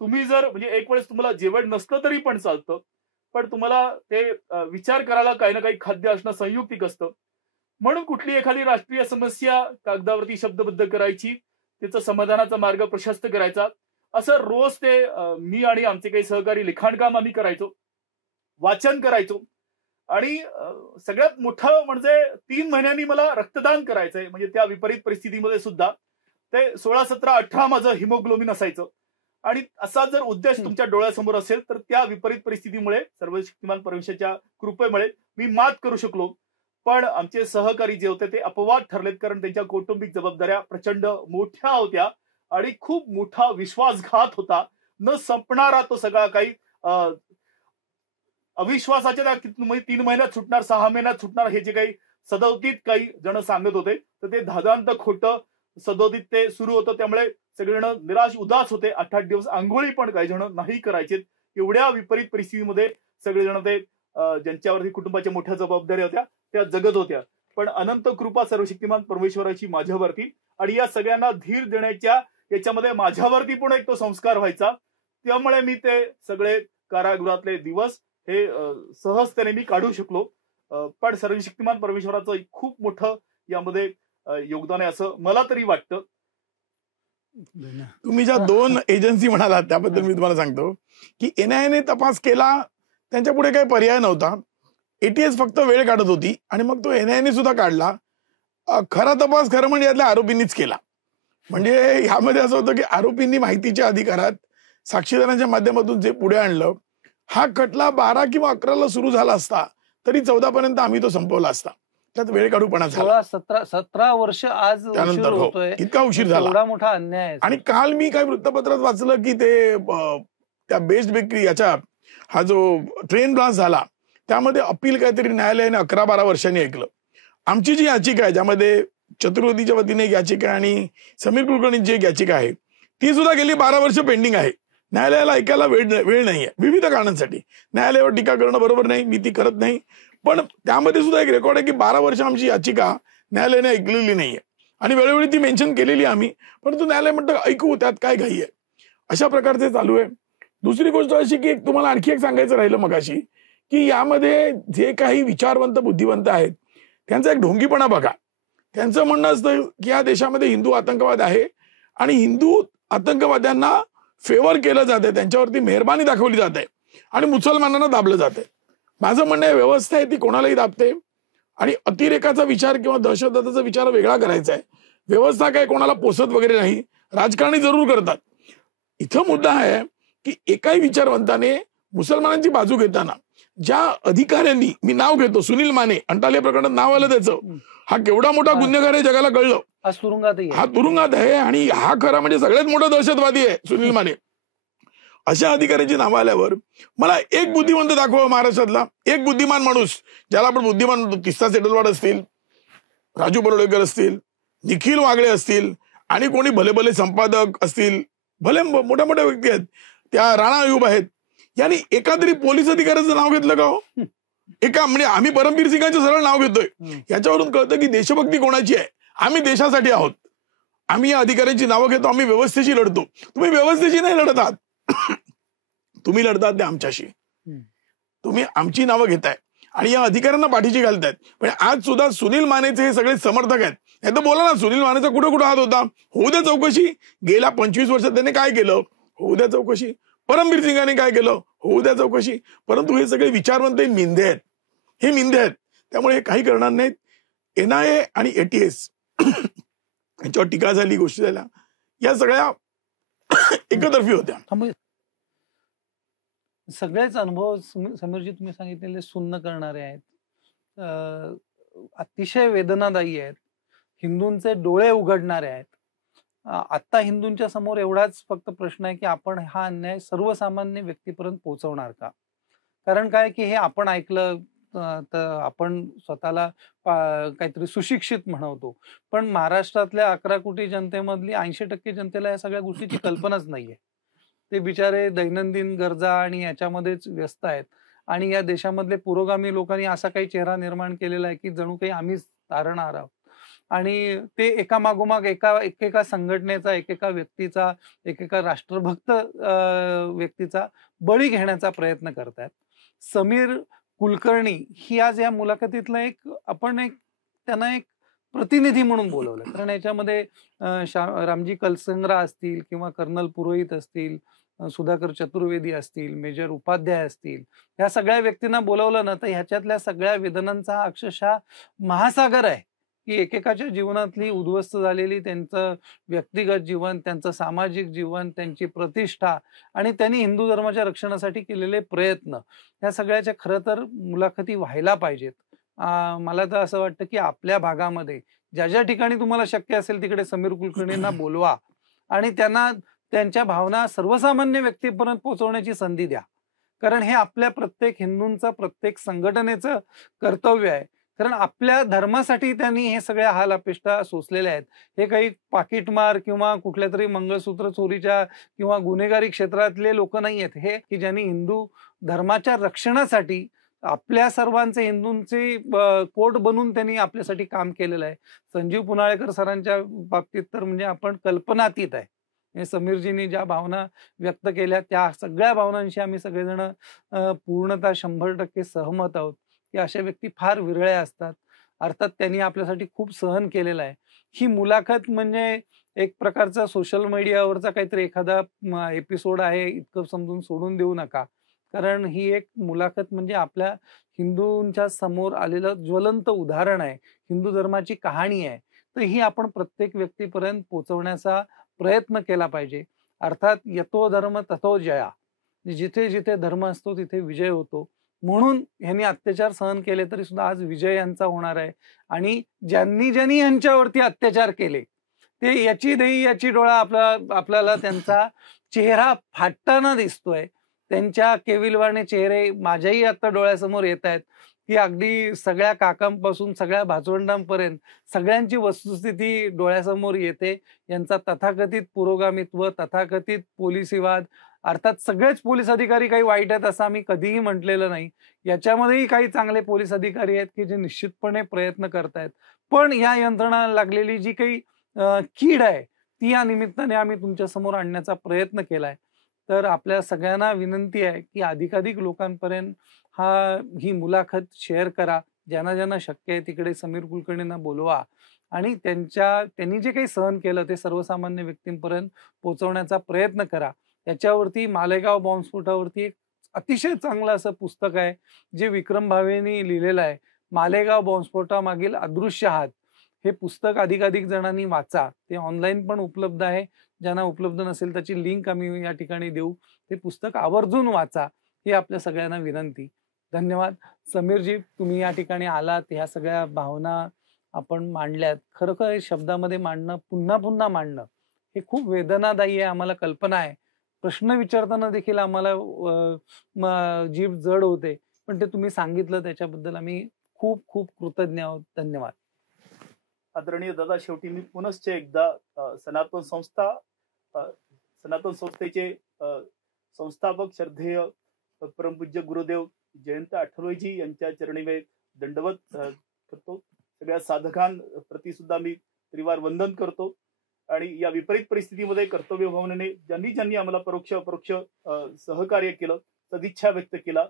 तुम्ही जर म्हणजे एक वेळेस तुम्हाला जेवण नसलं तरी पण चालतं, पण तुम्हाला ते विचार करायला काही ना काही खाद्य असणं संयुक्तिक असतं. म्हणून कुठली एखादी राष्ट्रीय समस्या कागदावरती शब्दबद्ध करायची, त्याचा समाधानाचा मार्ग प्रशस्त करायचा, असं रोज ते मी आणि आमचे काही सहकारी लिखाणकाम आम्ही करायचो, वाचन करायचो. आणि सगळ्यात मोठं म्हणजे 3 महिन्यांनी मला रक्तदान करायचंय. म्हणजे त्या विपरीत परिस्थितीमध्ये सुद्धा ते 16, 17, 18 माझं हिमोग्लोबिन असायचं. आणि असा जर उद्देश तुमच्या डोळ्यासमोर असेल तर त्या विपरीत परिस्थितीमुळे सर्वशक्तिमान परमेश्वराच्या कृपेमुळे मी मात करू शकलो. पण आमचे सहकारी जे होते ते अपवाद ठरलेत, कारण त्यांच्या कौटुंबिक जबाबदाऱ्या प्रचंड मोठ्या होत्या आणि खूप मोठा विश्वासघात होता. न संपणारा तो सगळा काही अविश्वासाच्या त्या 3 महिन्यात सुटणार, 6 महिन्यात सुटणार हे जे काही सदोदित काही जण सांगत होते, तर ते धादांत खोटं सदोदित ते सुरू होतं. त्यामुळे सगळेजण निराश उदास होते. 8-8 दिवस आंघोळी पण काही जण नाही करायचे. एवढ्या विपरीत परिस्थितीमध्ये सगळेजण ते ज्यांच्यावरती कुटुंबाच्या मोठ्या जबाबदाऱ्या होत्या त्या जगत होत्या. पण अनंत कृपा सर्वशक्तिमान परमेश्वराची माझ्यावरती, आणि या सगळ्यांना धीर देण्याच्या याच्यामध्ये माझ्यावरती पण एक तो संस्कार व्हायचा. त्यामुळे मी ते सगळे कारागृहातले दिवस हे सहजतेने मी काढू शकलो. पण सर्वशक्तिमान परमेश्वराचं खूप मोठं यामध्ये योगदान आहे असं मला तरी वाटतं. तुम्ही ज्या 2 एजन्सी म्हणालात त्याबद्दल मी तुम्हाला सांगतो की एनआयएने तपास केला, त्यांच्या पुढे काही पर्याय नव्हता. एटीएस फक्त वेळ काढत होती आणि मग तो एनआयएने सुद्धा काढला. खरा तपास खरं म्हणजे यातल्या आरोपींनीच केला. म्हणजे ह्यामध्ये असं होतं की आरोपींनी माहितीच्या अधिकारात साक्षीदारांच्या माध्यमातून जे पुढे आणलं, हा खटला 12 किंवा 11ला सुरू झाला असता तरी 14 पर्यंत आम्ही तो संपवला असता. त्यात वेळ काढूपणा झाला. 17 वर्ष आज त्यानंतर होतोय. इतका उशीर झाला. एवढा मोठा अन्याय आहे. आणि काल मी काही वृत्तपत्रात वाचलं की ते त्या बेस्ट बेकरी याच्या हा जो ट्रेन ब्लास्ट झाला त्यामध्ये अपील काहीतरी न्यायालयाने 11-12 वर्षांनी ऐकलं. आमची जी याचिका आहे ज्यामध्ये चतुर्वेदीच्या वतीने एक याचिका आणि समीर कुलकर्णींची एक याचिका आहे, ती सुद्धा गेली 12 वर्ष पेंडिंग आहे. न्यायालयाला ऐकायला वेळ नाहीये विविध कारणांसाठी. न्यायालयावर टीका करणं बरोबर नाही, मी ती करत नाही. पण त्यामध्ये सुद्धा एक रेकॉर्ड आहे की 12 वर्ष आमची याचिका न्यायालयाने ऐकलेली नाहीये आणि वेळोवेळी ती मेन्शन केलेली आम्ही, परंतु न्यायालय म्हणतं ऐकू, त्यात काय घाई आहे. अशा प्रकारचे चालू आहे. दुसरी गोष्ट अशी की तुम्हाला आणखी एक सांगायचं राहिलं मगाशी की यामध्ये जे काही विचारवंत बुद्धिवंत आहेत त्यांचा एक ढोंगीपणा बघा. त्यांचं म्हणणं असतं की या देशामध्ये हिंदू आतंकवाद आहे आणि हिंदू आतंकवाद्यांना फेवर केलं जाते, त्यांच्यावरती मेहरबानी दाखवली जाते आणि मुसलमानांना दाबलं जाते. माझं म्हणणं आहे व्यवस्था आहे ती कोणालाही दाबते आणि अतिरेकाचा विचार किंवा दहशतवादाचा विचार वेगळा करायचा आहे. व्यवस्था काय कोणाला पोसत वगैरे नाही, राजकारणी जरूर करतात. इथं मुद्दा आहे की एकाही विचारवंताने मुसलमानांची बाजू घेताना ज्या अधिकाऱ्यांनी, मी नाव घेतो सुनील माने, अंटालिया प्रकरणात नाव आलं त्याचं, हा केवढा मोठा गुन्हेगार आहे जगाला कळलं, हा तुरुंगात आहे आणि हा खरा म्हणजे सगळ्यात मोठा दहशतवादी आहे सुनील माने. अशा अधिकाऱ्यांची नावं आल्यावर मला एक बुद्धिमंत दाखवा महाराष्ट्रातला, एक बुद्धिमान माणूस ज्याला आपण बुद्धिमान म्हणतो. तिस्ता सेटलवाड असतील, राजू बरोडेकर असतील, निखिल वागळे असतील आणि कोणी भले भले संपादक असतील, भले मोठ्या मोठ्या व्यक्ती आहेत, त्या राणा अयूब आहेत, यांनी एका तरी पोलीस अधिकाऱ्याचं नाव घेतलं का हो? एका म्हणजे आम्ही परमबीर सिंगांचं सरळ नाव घेतोय. याच्यावरून कळतं की देशभक्ती कोणाची आहे. आम्ही देशासाठी आहोत. आम्ही या अधिकाऱ्यांची नावं घेतो, आम्ही व्यवस्थेशी लढतो. तुम्ही व्यवस्थेशी नाही लढत आहात, तुम्ही लढतात ते आमच्याशी. तुम्ही आमची नावं घेताय आणि या अधिकाऱ्यांना पाठीशी घालतायत. पण आज सुद्धा सुनील मानेचे हे सगळे समर्थक आहेत. नाही तर बोला ना, सुनील मानेचा कुठे कुठे हात होता, होऊ द्या चौकशी. गेल्या 25 वर्षात त्याने काय केलं, होऊ द्या चौकशी. परमबीर सिंगांनी काय केलं, होऊ द्या चौकशी. परंतु हे सगळे विचारवंत मिंधे आहेत, हे मिंधे आहेत. त्यामुळे हे काही करणार नाहीत. एनआयए आणि एटीएस यांच्यावर टीका झाली, गोष्टी झाल्या, या सगळ्या एकतर्फी होत्या. सगळेच अनुभव समीरजी तुम्ही सांगितलेले सुन्न करणारे आहेत, अतिशय वेदनादायी आहेत, हिंदूंचे डोळे उघडणारे आहेत. आता हिंदूंच्या समोर एवढाच फक्त प्रश्न आहे की आपण हा अन्याय सर्वसामान्य व्यक्तीपर्यंत पोहोचवणार का. कारण काय की हे आपण ऐकलं तर आपण स्वतःला काहीतरी सुशिक्षित म्हणवतो, पण महाराष्ट्रातल्या 11 कोटी जनतेमधली 80% जनतेला या सगळ्या गोष्टीची कल्पनाच नाहीये. ते बिचारे दैनंदिन गरजा आणि याच्यामध्येच व्यस्त आहेत. आणि या देशामधले पुरोगामी लोकांनी असा काही चेहरा निर्माण केलेला आहे की जणू काही आम्हीच तारणहार आहोत. आणि ते एका मागोमाग एकेका संघटनेचा, एकेका व्यक्तीचा, एकेका राष्ट्रभक्त व्यक्तीचा बळी घेण्याचा प्रयत्न करतायत. समीर कुलकर्णी ही आज या मुलाखतीतलं आपण त्यांना एक प्रतिनिधी म्हणून बोलवलं, कारण याच्यामध्ये रामजी कलसंग्रा असतील किंवा कर्नल पुरोहित असतील, सुधाकर चतुर्वेदी असतील, मेजर उपाध्याय असतील, ह्या सगळ्या व्यक्तींना बोलवलं ना, तर ह्याच्यातल्या सगळ्या वेदनांचा अक्षरशः महासागर आहे की एकेकाच्या जीवनातली उद्ध्वस्त झालेली त्यांचं व्यक्तिगत जीवन, त्यांचं सामाजिक जीवन, त्यांची प्रतिष्ठा आणि त्यांनी हिंदू धर्माच्या रक्षणासाठी केलेले प्रयत्न, या सगळ्याच्या खरं तर मुलाखती व्हायला पाहिजेत. मला तर असं वाटतं की आपल्या भागामध्ये ज्या ज्या ठिकाणी तुम्हाला शक्य असेल तिकडे समीर कुलकर्णींना बोलवा आणि त्यांना त्यांच्या भावना सर्वसामान्य व्यक्तीपर्यंत पोहोचवण्याची संधी द्या, कारण हे आपल्या प्रत्येक हिंदूंचं, प्रत्येक संघटनेचं कर्तव्य आहे. कारण आपल्या धर्मासाठी त्यांनी हे सगळ्या हाल अपेष्टा सोसलेल्या आहेत. हे काही पाकिटमार किंवा कुठल्या तरी मंगळसूत्र चोरीच्या किंवा गुन्हेगारी क्षेत्रातले लोक नाही आहेत, हे की ज्यांनी हिंदू धर्माच्या रक्षणासाठी आपल्या सर्वांचे हिंदूंचे कोट बनून त्यांनी आपल्यासाठी काम केलेलं आहे. संजीव पुनाळेकर सरांच्या बाबतीत तर म्हणजे आपण कल्पनातीत आहे. समीरजींनी ज्या भावना व्यक्त केल्या त्या सगळ्या भावनांशी आम्ही सगळेजण पूर्णतः 100% सहमत आहोत की अशा व्यक्ती फार विरळ्या असतात. अर्थात त्यांनी आपल्यासाठी खूप सहन केलेलं आहे. ही मुलाखत म्हणजे एक प्रकारचा सोशल मीडियावरचा काहीतरी एखादा एपिसोड आहे इतकं समजून सोडून देऊ नका, कारण ही एक मुलाखत म्हणजे आपल्या हिंदूंच्या समोर आलेलं ज्वलंत उदाहरण आहे, हिंदू धर्माची कहाणी आहे. तर ही आपण प्रत्येक व्यक्तीपर्यंत पोहोचवण्याचा प्रयत्न केला पाहिजे. अर्थात यतो धर्म ततो जया, जिथे जिथे धर्म असतो तिथे विजय होतो. म्हणून ह्यांनी अत्याचार सहन केले तरी सुद्धा आज विजय यांचा होणार आहे. आणि ज्यांनी यांच्यावरती अत्याचार केले ते याची देही याची डोळा आपल्याला त्यांचा चेहरा फाटताना दिसतोय. त्यांच्या केविलवाणे चेहरे माझ्याही आता डोळ्यासमोर येत आहेत की अगदी सगळ्या काकांपासून सगळ्या भाचवंडांपर्यंत सगळ्यांची वस्तुस्थिती डोळ्यासमोर येते. यांचा तथाकथित पुरोगामित्व, तथाकथित पोलिसीवाद, अर्थात सगळेच पोलीस अधिकारी काही वाईट आहेत असं आम्ही कधीही म्हटलेलं नाही. याच्यामध्येही काही चांगले पोलीस अधिकारी आहेत की जे निश्चितपणे प्रयत्न करतायत. पण या यंत्रणाला लागलेली जी काही कीड आहे ती या निमित्ताने आम्ही तुमच्या समोर आणण्याचा प्रयत्न केलाय. तर आपल्या सगळ्यांना विनंती आहे की अधिकाधिक लोकांपर्यंत ही मुलाखत शेअर करा. ज्यांना ज्यांना शक्य आहे तिकडे समीर कुलकर्णींना बोलवा आणि त्यांनी जे काही सहन केलं ते सर्वसामान्य व्यक्तींपर्यंत पोहोचवण्याचा प्रयत्न करा. याच्यावरती मालेगाव बॉम्बस्फोटावरती एक अतिशय चांगलं असं पुस्तक आहे जे विक्रम भावेनी लिहिलेलं आहे, मालेगाव बॉम्बस्फोटामागील अदृश्य हात. हे पुस्तक अधिकाधिक जणांनी वाचा. ते ऑनलाईन पण उपलब्ध आहे. ज्यांना उपलब्ध नसेल त्याची लिंक आम्ही या ठिकाणी देऊ. ते पुस्तक आवर्जून वाचा ही आपल्या सगळ्यांना विनंती. धन्यवाद. समीरजी, तुम्ही या ठिकाणी आलात, ह्या सगळ्या भावना आपण मांडल्यात. खरोखर शब्दामध्ये मांडणं, पुन्हा पुन्हा मांडणं हे खूप वेदनादायी आहे. आम्हाला कल्पना आहे. प्रश्न विचारताना देखील आम्हाला जीभ जड होते, पण ते तुम्ही सांगितलं त्याच्याबद्दल आम्ही खूप खूप कृतज्ञ आहोत. धन्यवाद. आदरणीय दादा, शेवटी मी पुनश्च एकदा सनातन संस्थेचे संस्थापक श्रद्धेय परमपूज्य गुरुदेव जयंत आठवलेजी यांच्या चरणी मी दंडवत करतो. सगळ्या साधकांप्रती सुद्धा मी त्रिवार वंदन करतो. आणि या विपरीत परिस्थितीमध्ये कर्तव्य भावनेने ज्यांनी आम्हाला परोक्ष अपरोक्ष सहकार्य केलं, सदिच्छा व्यक्त केला,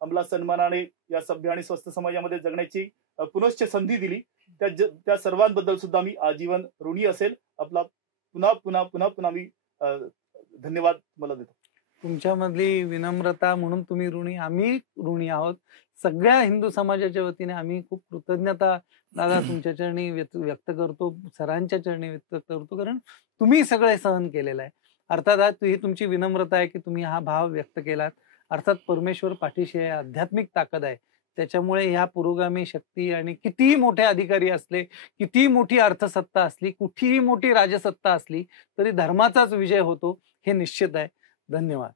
आम्हाला सन्मानाने या सभ्य आणि स्वस्थ समाजामध्ये जगण्याची पुनश्च संधी दिली, त्या सर्वांबद्दल सुद्धा मी आजीवन ऋणी असेल. आपला पुन्हा पुन्हा पुन्हा पुन्हा मी धन्यवाद मला देतो. तुमच्यामधली विनम्रता म्हणून तुम्ही ऋणी, आम्ही ऋणी आहोत. सगळ्या हिंदू समाजाच्या वतीने आम्ही खूप कृतज्ञता दादा तुमच्या चरणी व्यक्त करतो, सरांच्या चरणी व्यक्त करतो, कारण तुम्ही सगळे सहन केलेलं आहे. अर्थात ही तुमची विनम्रता आहे की तुम्ही हा भाव व्यक्त केलात. अर्थात परमेश्वर पाठीशी आहे, आध्यात्मिक ताकद आहे. त्याच्यामुळे ह्या पुरोगामी शक्ती आणि कितीही मोठे अधिकारी असले, कितीही मोठी अर्थसत्ता असली, कुठलीही मोठी राजसत्ता असली तरी धर्माचाच विजय होतो हे निश्चित आहे. धन्यवाद.